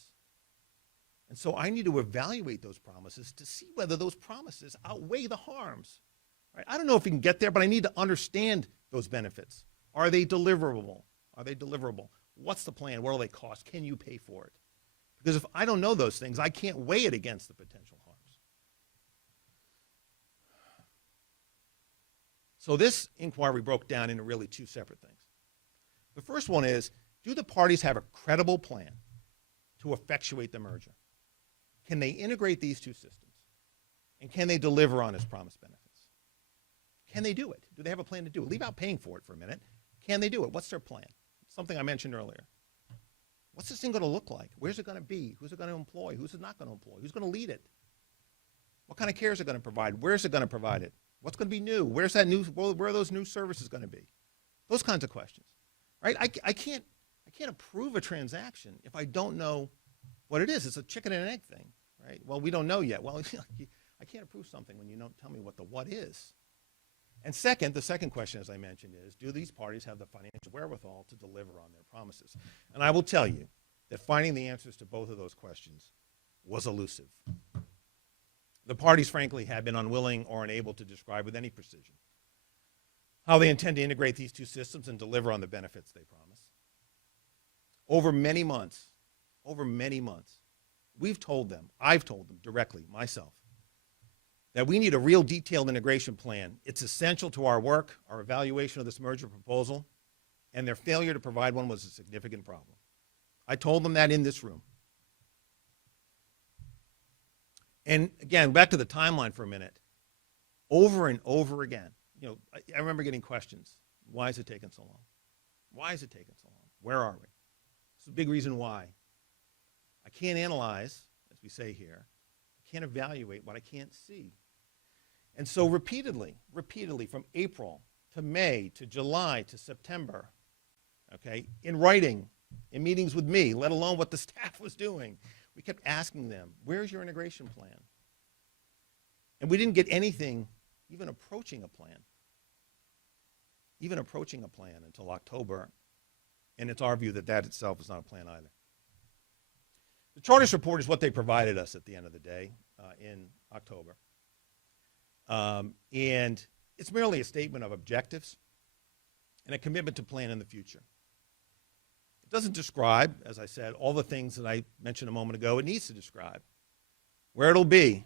And so I need to evaluate those promises to see whether those promises outweigh the harms. Right? I don't know if we can get there, but I need to understand those benefits. Are they deliverable? Are they deliverable? What's the plan? What will they cost? Can you pay for it? Because if I don't know those things, I can't weigh it against the potential harms. So this inquiry broke down into really 2 separate things. The first one is, do the parties have a credible plan to effectuate the merger? Can they integrate these 2 systems? And can they deliver on its promised benefits? Can they do it? Do they have a plan to do it? Leave out paying for it for a minute. Can they do it? What's their plan? Something I mentioned earlier. What's this thing going to look like? Where's it going to be? Who's it going to employ? Who's it not going to employ? Who's going to lead it? What kind of care is it going to provide? Where's it going to provide it? What's going to be new? Where are those new services going to be? Those kinds of questions, right? I can't approve a transaction if I don't know what it is. It's a chicken and an egg thing, right? Well, we don't know yet. Well, I can't approve something when you don't tell me what the what is. And second, the second question, as I mentioned, is, do these parties have the financial wherewithal to deliver on their promises? And I will tell you that finding the answers to both of those questions was elusive. The parties, frankly, have been unwilling or unable to describe with any precision how they intend to integrate these two systems and deliver on the benefits they promise. Over many months, we've told them, I've told them directly, myself, that we need a real detailed integration plan. It's essential to our work, our evaluation of this merger proposal, and their failure to provide one was a significant problem. I told them that in this room. And again, back to the timeline for a minute. Over and over again, I remember getting questions. Why is it taking so long? Why is it taking so long? Where are we? It's a big reason why. I can't analyze, as we say here. I can't evaluate what I can't see. And so repeatedly, from April to May to July to September, okay, in writing, in meetings with me, let alone what the staff was doing, we kept asking them, where's your integration plan? And we didn't get anything even approaching a plan. Until October. And it's our view that that itself is not a plan either. The Chartist report is what they provided us at the end of the day in October. And it's merely a statement of objectives and a commitment to plan in the future. It doesn't describe, as I said, all the things that I mentioned a moment ago. It needs to describe where it'll be,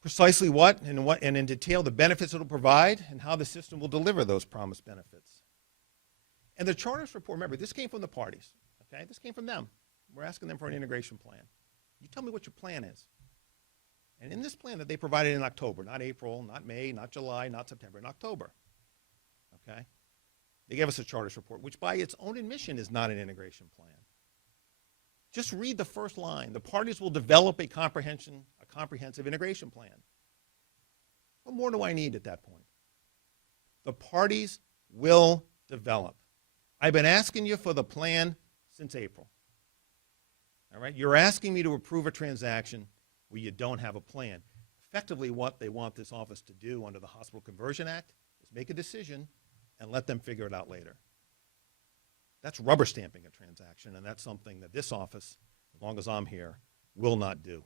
precisely what, and in detail the benefits it'll provide, and how the system will deliver those promised benefits. And the Chartist report, remember, this came from the parties, okay? This came from them. We're asking them for an integration plan. You tell me what your plan is. And in this plan that they provided in October, not April, not May, not July, not September, in October, okay? They gave us a Chartist report, which by its own admission is not an integration plan. Just read the first line. The parties will develop a comprehensive integration plan. What more do I need at that point? The parties will develop. I've been asking you for the plan since April. All right? You're asking me to approve a transaction where you don't have a plan. Effectively, what they want this office to do under the Hospital Conversion Act is make a decision and let them figure it out later. That's rubber stamping a transaction, and that's something that this office, as long as I'm here, will not do.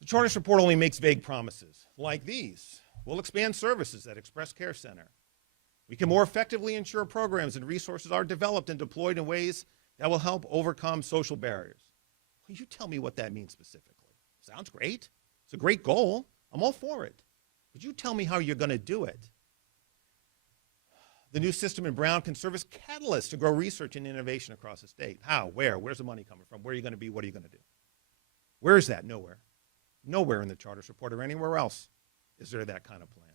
The Chartist report only makes vague promises, like these. We'll expand services at Express Care Center. We can more effectively ensure programs and resources are developed and deployed in ways that will help overcome social barriers. Well, you tell me what that means specifically. Sounds great. It's a great goal. I'm all for it. But you tell me how you're going to do it. The new system in Brown can serve as catalyst to grow research and innovation across the state. How? Where? Where's the money coming from? Where are you going to be? What are you going to do? Where is that? Nowhere. Nowhere in the Chartist report or anywhere else is there that kind of plan.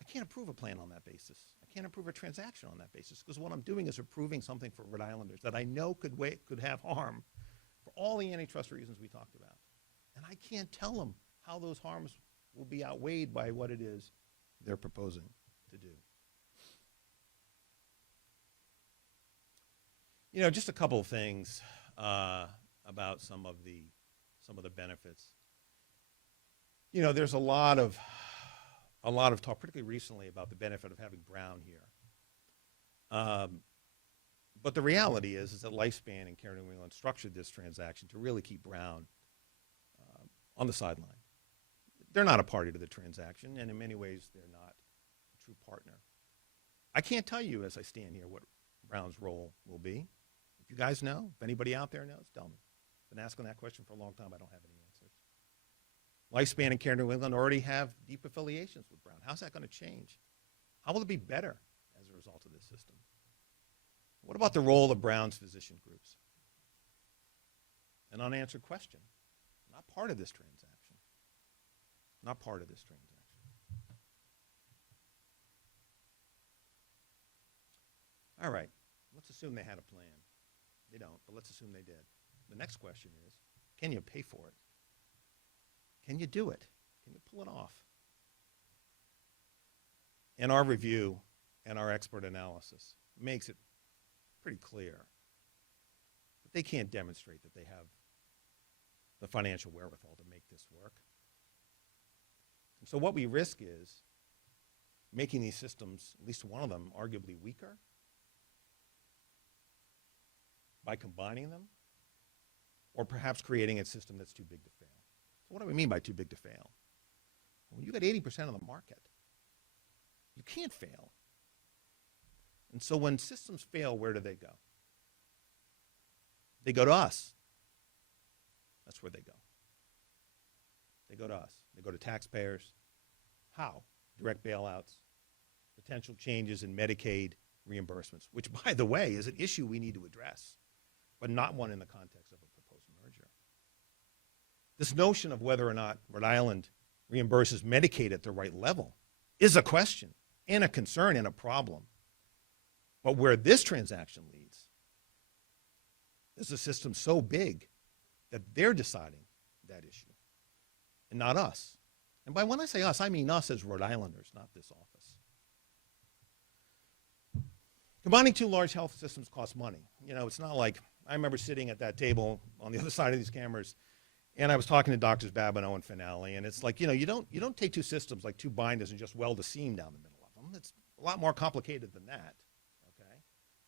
I can't approve a plan on that basis. I can't approve a transaction on that basis because what I'm doing is approving something for Rhode Islanders that I know could have harm for all the antitrust reasons we talked about. And I can't tell them how those harms will be outweighed by what it is they're proposing to do. Just a couple of things about some of the benefits. There's a lot of talk, particularly recently, about the benefit of having Brown here. But the reality is that Lifespan and Care New England structured this transaction to really keep Brown on the sideline. They're not a party to the transaction, and in many ways, they're not a true partner. I can't tell you as I stand here what Brown's role will be. If you guys know, if anybody out there knows, tell me. I've been asking that question for a long time. I don't have any answers. Lifespan and Care New England already have deep affiliations with Brown. How's that going to change? How will it be better as a result of this system? What about the role of Brown's physician groups? An unanswered question. Not part of this transaction. Not part of this transaction. All right, let's assume they had a plan. They don't, but let's assume they did. The next question is, can you pay for it? Can you do it? Can you pull it off? And our review and our expert analysis makes it pretty clear that they can't demonstrate that they have the financial wherewithal to make this work. And so what we risk is making these systems, at least one of them, arguably weaker by combining them or perhaps creating a system that's too big to fail. So what do we mean by too big to fail? Well, you got 80% of the market. You can't fail. And so when systems fail, where do they go? They go to us. That's where they go. They go to us. They go to taxpayers. How? Direct bailouts, potential changes in Medicaid reimbursements, which, by the way, is an issue we need to address, but not one in the context of a proposed merger. This notion of whether or not Rhode Island reimburses Medicaid at the right level is a question and a concern and a problem. But where this transaction leads is a system so big that they're deciding that issue and not us. And by when I say us, I mean us as Rhode Islanders, not this office. Combining two large health systems costs money. You know, it's not like, I remember sitting at that table on the other side of these cameras, and I was talking to Doctors Babineau and Finale, and it's like, you know, you don't take two systems like two binders and just weld a seam down the middle of them. It's a lot more complicated than that, okay?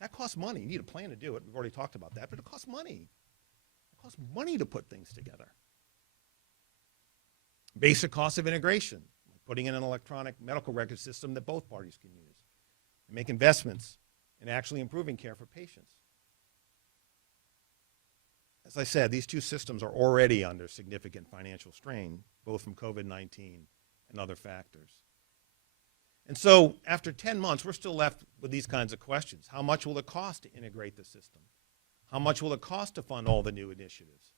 That costs money. You need a plan to do it. We've already talked about that, but it costs money. It costs money to put things together. Basic costs of integration, like putting in an electronic medical record system that both parties can use, and make investments in actually improving care for patients. As I said, these two systems are already under significant financial strain, both from COVID-19 and other factors. And so after 10 months, we're still left with these kinds of questions. How much will it cost to integrate the system? How much will it cost to fund all the new initiatives?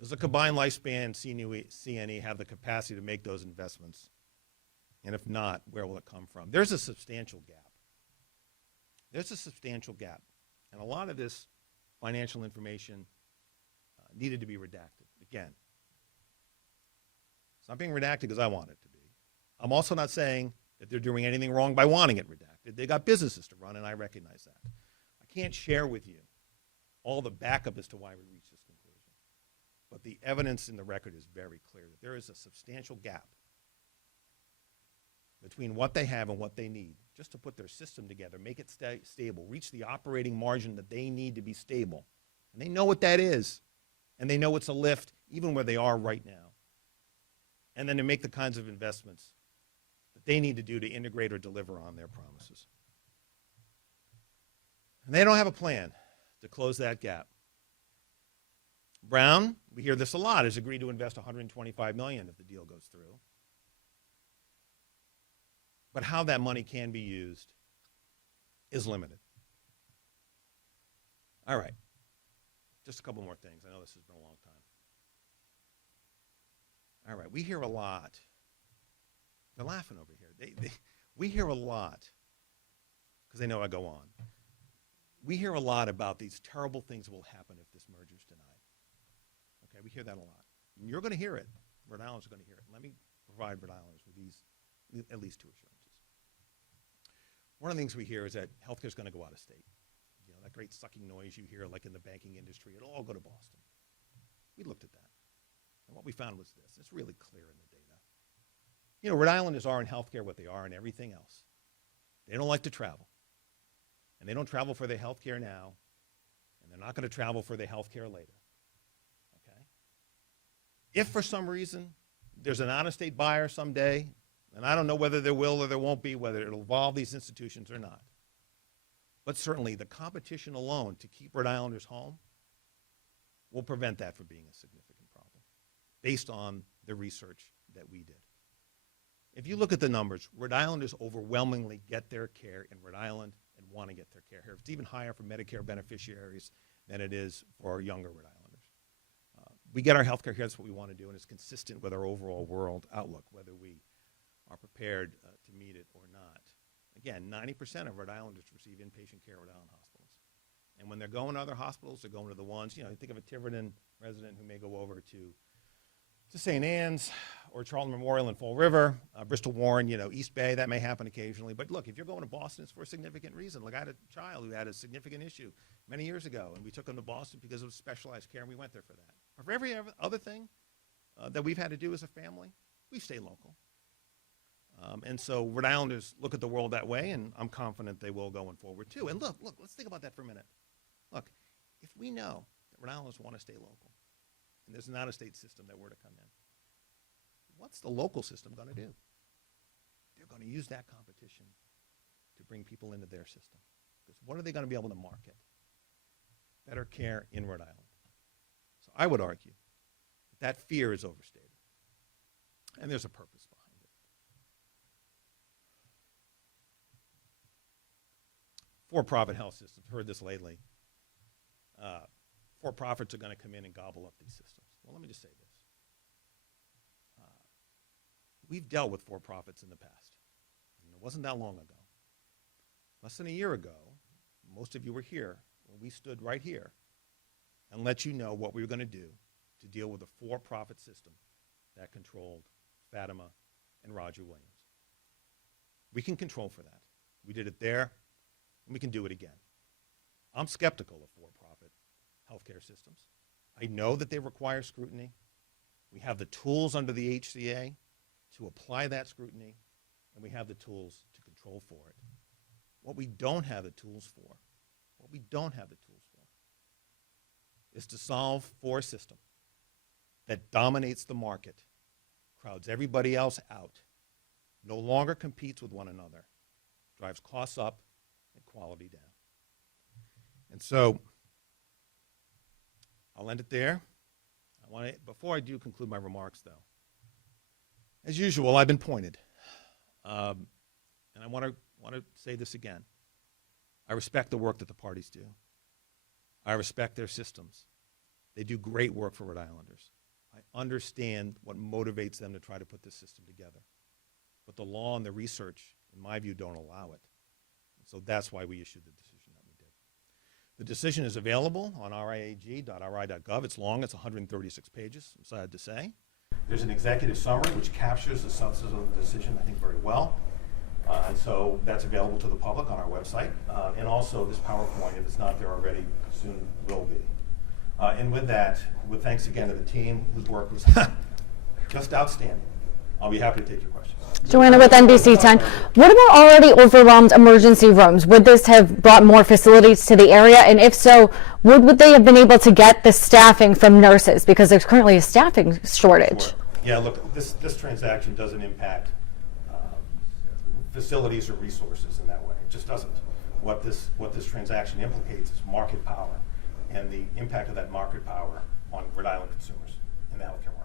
Does the combined lifespan CNE have the capacity to make those investments? And if not, where will it come from? There's a substantial gap. There's a substantial gap. And a lot of this financial information needed to be redacted. Again, it's not being redacted because I want it to be. I'm also not saying that they're doing anything wrong by wanting it redacted. They got businesses to run, and I recognize that. I can't share with you all the backup as to why we reached this conclusion. But the evidence in the record is very clear that there is a substantial gap between what they have and what they need just to put their system together, make it stable, reach the operating margin that they need to be stable. And they know what that is. And they know it's a lift even where they are right now. And then to make the kinds of investments that they need to do to integrate or deliver on their promises. And they don't have a plan to close that gap. Brown, we hear this a lot, has agreed to invest $125 million if the deal goes through. But how that money can be used is limited. All right. Just a couple more things. I know this has been a long time. All right, we hear a lot. They're laughing over here. We hear a lot, because they know I go on. We hear a lot about these terrible things that will happen if this merger is denied. Okay, we hear that a lot. And you're going to hear it. Rhode Islanders are going to hear it. Let me provide Rhode Islanders with these, at least two assurances. One of the things we hear is that healthcare is going to go out of state. You know, that great sucking noise you hear like in the banking industry, it'll all go to Boston. We looked at that. And what we found was this. It's really clear in the data. You know, Rhode Islanders are in healthcare what they are in everything else. They don't like to travel. And they don't travel for their healthcare now. And they're not going to travel for their healthcare later. Okay? If for some reason there's an out-of-state buyer someday, and I don't know whether there will or there won't be, whether it'll involve these institutions or not. But certainly the competition alone to keep Rhode Islanders home will prevent that from being a significant problem based on the research that we did. If you look at the numbers, Rhode Islanders overwhelmingly get their care in Rhode Island and want to get their care here. It's even higher for Medicare beneficiaries than it is for younger Rhode Islanders. We get our health care here, that's what we want to do, and it's consistent with our overall world outlook, whether we are prepared to meet it or not. Again, 90% of Rhode Islanders receive inpatient care at Rhode Island hospitals. And when they're going to other hospitals, they're going to the ones, you know, think of a Tiverton resident who may go over to St. Anne's or Charlton Memorial in Fall River, Bristol Warren, you know, East Bay, that may happen occasionally. But look, if you're going to Boston, it's for a significant reason. Like I had a child who had a significant issue many years ago, and we took him to Boston because of specialized care, and we went there for that. But for every other thing that we've had to do as a family, we stay local. And so Rhode Islanders look at the world that way, and I'm confident they will going forward too. And look, let's think about that for a minute. Look, if we know that Rhode Islanders want to stay local, and there's an out-of-state system that were to come in, what's the local system going to do? They're going to use that competition to bring people into their system. Because what are they going to be able to market? Better care in Rhode Island. So I would argue that fear is overstated. And there's a purpose behind it. For-profit health systems, heard this lately. For-profits are going to come in and gobble up these systems. Well, let me just say this. We've dealt with for-profits in the past. And it wasn't that long ago. Less than a year ago, most of you were here when we stood right here and let you know what we were going to do to deal with a for-profit system that controlled Fatima and Roger Williams. We can control for that. We did it there, and we can do it again. I'm skeptical of for-profit healthcare systems. I know that they require scrutiny. We have the tools under the HCA to apply that scrutiny, and we have the tools to control for it. What we don't have the tools for, is to solve for a system that dominates the market, crowds everybody else out, no longer competes with one another, drives costs up and quality down. And so I'll end it there. Before I do conclude my remarks, though, as usual, I've been pointed. And I want to say this again. I respect the work that the parties do. I respect their systems. They do great work for Rhode Islanders. I understand what motivates them to try to put this system together. But the law and the research, in my view, don't allow it. And so that's why we issued the decision that we did. The decision is available on riag.ri.gov. It's long. It's 136 pages, I'm sad to say. There's an executive summary which captures the substance of the decision, I think, very well. And so that's available to the public on our website. And also this PowerPoint, if it's not there already, soon will be. And with that, with thanks again to the team whose work was just outstanding. I'll be happy to take your questions. Joanna with NBC 10. What about already overwhelmed emergency rooms? Would this have brought more facilities to the area? And if so, would they have been able to get the staffing from nurses? Because there's currently a staffing shortage. Sure. Yeah, look, this transaction doesn't impact facilities or resources in that way. It just doesn't. What this transaction implicates is market power and the impact of that market power on Rhode Island consumers in the healthcare marketplace.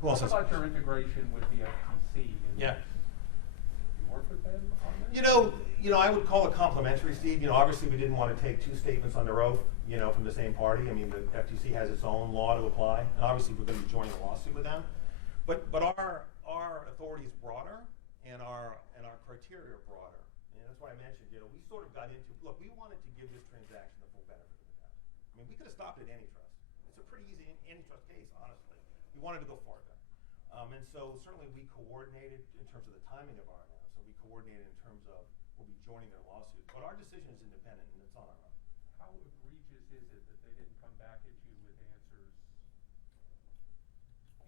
Who else has What about your integration with the FTC? Yeah. You work with them on that? You know, I would call it complementary, Steve. Obviously we didn't want to take two statements under oath, from the same party. I mean, the FTC has its own law to apply, and obviously we're going to be joining a lawsuit with them. But our authority is broader, and our criteria are broader. And that's why I mentioned, we sort of got into, look, we wanted to give this transaction the full benefit of the doubt. I mean, we could have stopped at antitrust. It's a pretty easy antitrust case, honestly. We wanted to go farther. And so certainly we coordinated in terms of the timing of our announcement. We coordinated in terms of we'll be joining their lawsuit. But our decision is independent, and it's on our own. How egregious is it that they didn't come back at you with answers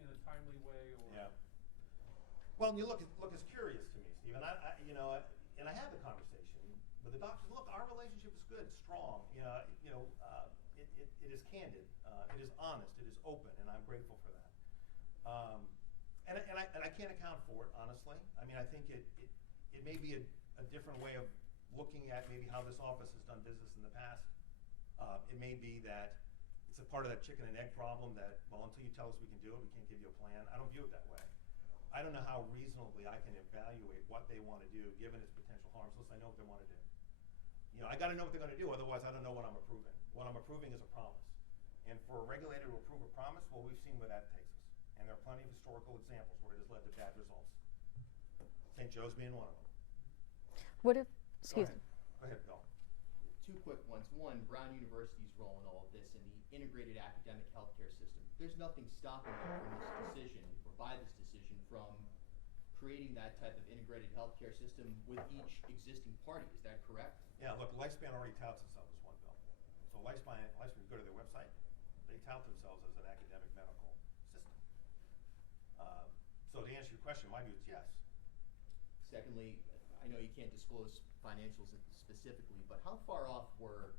in a timely way? Or Yeah. Well, you look, it's curious to me, Steve, and and I had the conversation with the doctors. Look, our relationship is good, strong. It is candid, it is honest, it is open, and I'm grateful for that. And I can't account for it, honestly. I mean, I think it may be a different way of looking at maybe how this office has done business in the past. It may be that it's a part of that chicken and egg problem that, well, until you tell us we can do it, we can't give you a plan. I don't view it that way. I don't know how reasonably I can evaluate what they want to do given its potential harms, unless I know what they want to do. I got to know what they're going to do, otherwise I don't know what I'm approving. What I'm approving is a promise. And for a regulator to approve a promise, well, we've seen where that takes us. And there are plenty of historical examples where it has led to bad results. St. Joe's being one of them. What if, excuse me. Go ahead, Bill. Two quick ones. One, Brown University's role in all of this and the integrated academic healthcare system. There's nothing stopping them from this decision, or by this decision, from creating that type of integrated healthcare system with each existing party. Is that correct? Yeah, look, Lifespan already touts itself as one, Bill. So Lifespan, you go to their website, they tout themselves as an academic medical system. So to answer your question, my view is yes. Secondly, I know you can't disclose financials specifically, but how far off were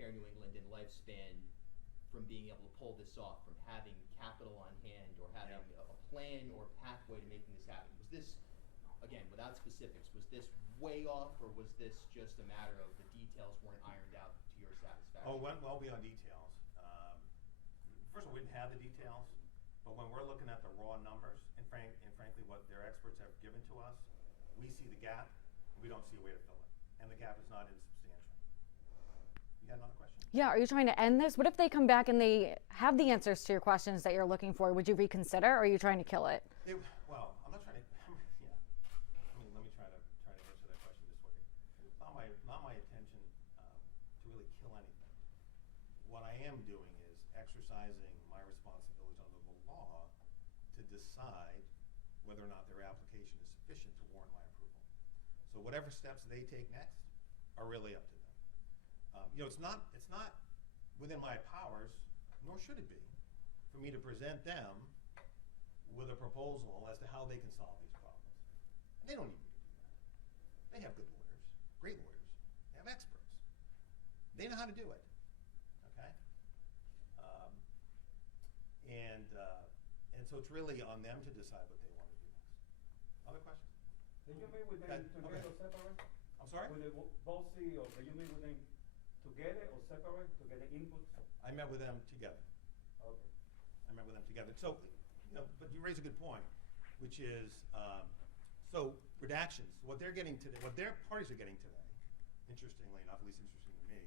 Care New England and Lifespan from being able to pull this off, from having capital on hand or having a plan or pathway to making this happen? Was this, again, without specifics, was this way off, or was this just a matter of the details weren't ironed out to your satisfaction? Oh, it went well beyond details. First of all, we didn't have the details, but when we're looking at the raw numbers, and frankly what their experts have given to us, we see the gap, we don't see a way to fill it. And the gap is not insubstantial. You got another question? Yeah, are you trying to end this? What if they come back and they have the answers to your questions that you're looking for? Would you reconsider, or are you trying to kill it? Well, I'm not trying to, yeah. I mean, let me try to answer that question this way. It's not my intention to really kill anything. What I am doing is exercising my responsibilities under the law to decide whether or not their application is sufficient to warrant my approval. So whatever steps they take next are really up to them. It's not within my powers, nor should it be, for me to present them with a proposal as to how they can solve these problems. And they don't need me to do that. They have good lawyers, great lawyers. They have experts. They know how to do it. Okay? And so it's really on them to decide what they want to do next. Other questions? Did you meet with them together or separate? I'm sorry? With the both CEOs, did you meet with them together or separate to get the inputs? I met with them together. Okay. I met with them together. So, but you raise a good point, which is, so redactions, what they're getting today, what their parties are getting today, interestingly enough, at least interesting to me,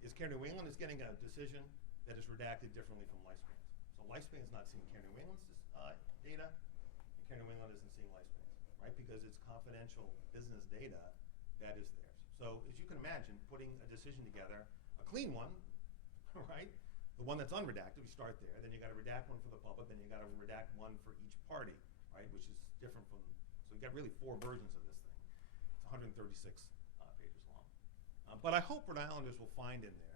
is Care New England is getting a decision that is redacted differently from Lifespan's. So Lifespan's not seeing Care New England's data, and Care New England isn't seeing Lifespan's, right? Because it's confidential business data that is theirs. So as you can imagine, putting a decision together, a clean one, right? The one that's unredacted, we start there. Then you got to redact one for the public. Then you got to redact one for each party, right? Which is different from. So you got really 4 versions of this thing. It's 136 pages long. But I hope Rhode Islanders will find in there,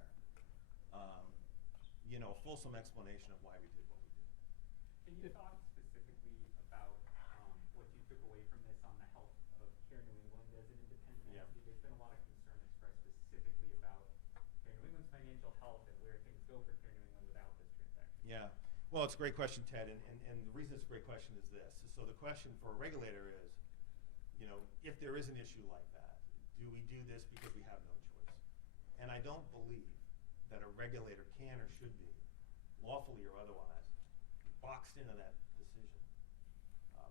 a fulsome explanation of why we did what we did. Can you talk specifically about what you took away from this on the health of Care New England as an independent entity? There's been a lot of concern expressed specifically about Care New England's financial health and where things go for Care New England without this transaction. Yeah. Well, it's a great question, Ted, and the reason it's a great question is this. So the question for a regulator is, if there is an issue like that, do we do this because we have no choice? And I don't believe that a regulator can or should be, lawfully or otherwise, boxed into that decision,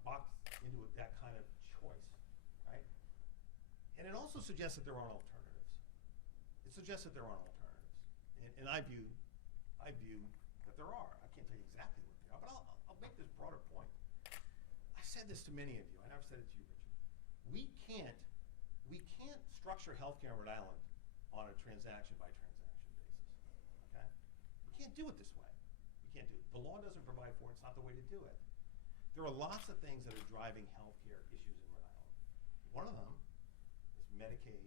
boxed into that kind of choice, right? And it also suggests that there aren't alternatives. It suggests that there aren't alternatives. And I view that there are. I can't tell you exactly what they are, but I'll make this broader point. I said this to many of you. I never said it to you, Richard. We can't structure healthcare in Rhode Island on a transaction by transaction basis. Okay? We can't do it this way. We can't do it. The law doesn't provide for it. It's not the way to do it. There are lots of things that are driving healthcare issues in Rhode Island. One of them is Medicaid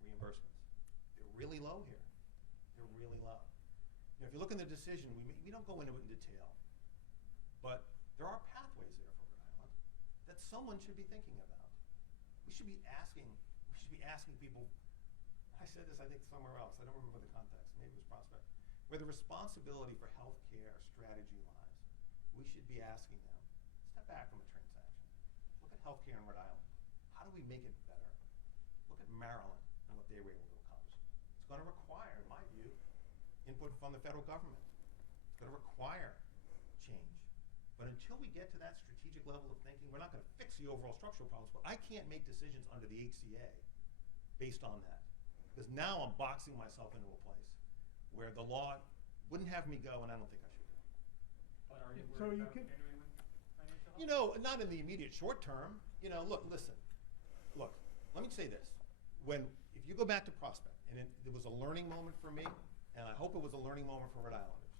reimbursements. They're really low here. They're really low. If you look in the decision, we don't go into it in detail, but there are pathways there for Rhode Island that someone should be thinking about. We should be asking people. I said this, I think, somewhere else. I don't remember the context. Maybe it was Prospect. Where the responsibility for healthcare strategy lies, we should be asking them, step back from a transaction. Look at healthcare in Rhode Island. How do we make it better? Look at Maryland and what they were able to accomplish. It's going to require, in my view, input from the federal government. It's going to require change. But until we get to that strategic level of thinking, we're not going to fix the overall structural problems. But I can't make decisions under the HCA based on that. Because now I'm boxing myself into a place where the law wouldn't have me go, and I don't think I should go. But are you So worried you about can- Care New England's financial health? Not in the immediate short term. Listen. Look, let me say this. If you go back to Prospect, and it was a learning moment for me, and I hope it was a learning moment for Rhode Islanders.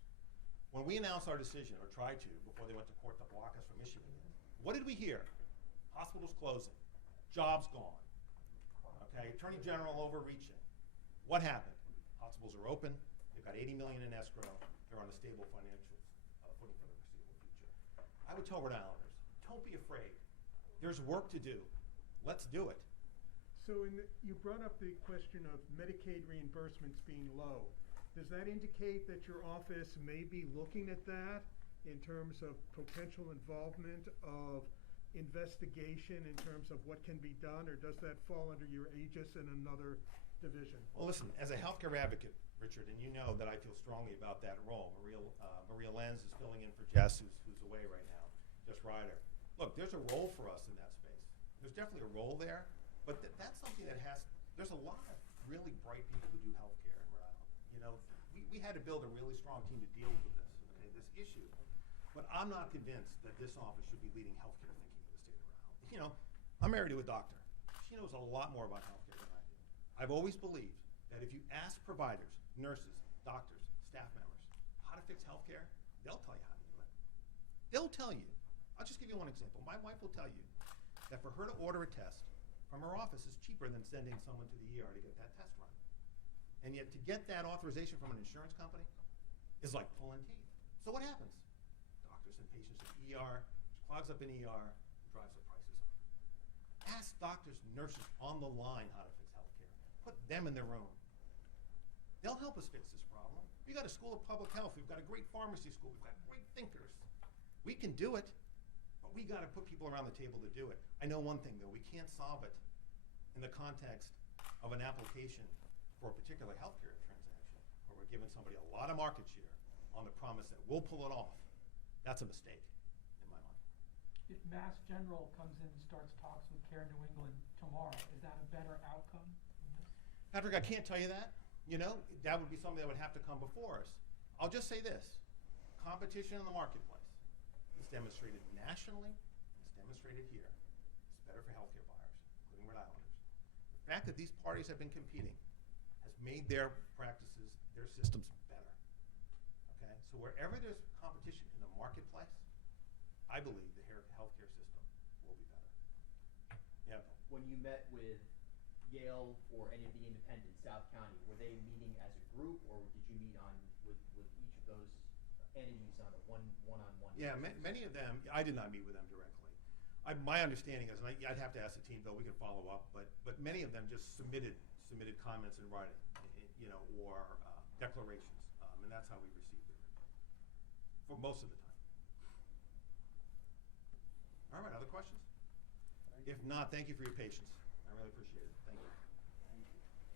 When we announced our decision, or tried to, before they went to court to block us from issuing it, what did we hear? Hospitals closing, jobs gone, okay, Attorney General overreaching. What happened? Hospitals are open, they've got $80 million in escrow, they're on a stable financial footing for the foreseeable future. I would tell Rhode Islanders, don't be afraid. There's work to do. Let's do it. So you brought up the question of Medicaid reimbursements being low. Does that indicate that your office may be looking at that in terms of potential involvement of investigation in terms of what can be done, or does that fall under your aegis in another division? Well, listen, as a healthcare advocate, Richard, and you know that I feel strongly about that role. Maria Lenz is filling in for Jess, who's away right now, Jess Ryder. Look, there's a role for us in that space. There's definitely a role there, but that's something that there's a lot of really bright people who do healthcare in Rhode Island. You know, we had to build a really strong team to deal with this, okay, this issue. But I'm not convinced that this office should be leading healthcare thinking in the state of Rhode Island. You know, I'm married to a doctor. She knows a lot more about healthcare than I do. I've always believed that if you ask providers, nurses, doctors, staff members how to fix healthcare, they'll tell you how to do it. They'll tell you. I'll just give you one example. My wife will tell you that for her to order a test from her office is cheaper than sending someone to the ER to get that test run. And yet to get that authorization from an insurance company is like pulling teeth. So what happens? Doctors and patients in ER, which clogs up an ER, drives the prices up. Ask doctors, nurses on the line how to fix healthcare. Put them in their room. They'll help us fix this problem. We've got a school of public health. We've got a great pharmacy school. We've got great thinkers. We can do it, but we got to put people around the table to do it. I know one thing, though. We can't solve it in the context of an application for a particular healthcare transaction where we're giving somebody a lot of market share on the promise that we'll pull it off. That's a mistake in my mind. If Mass General comes in and starts talks with Care New England tomorrow, is that a better outcome than this? Patrick, I can't tell you that. You know, that would be something that would have to come before us. I'll just say this. Competition in the marketplace is demonstrated nationally, it's demonstrated here. It's better for healthcare buyers, including Rhode Islanders. The fact that these parties have been competing has made their practices, their systems better. Okay? So wherever there's competition in the marketplace, I believe the healthcare system will be better. Yeah. When you met with Yale or any of the independents, South County, were they meeting as a group, or did you meet with each of those entities on a one-on-one Yeah, basis? many of them, I did not meet with them directly. My understanding is, and I'd have to ask the team, Bill, we can follow up, but many of them just submitted comments in writing, you know, or declarations, and that's how we received it for most of the time. All right, other questions? If not, thank you for your patience. I really appreciate it. Thank you.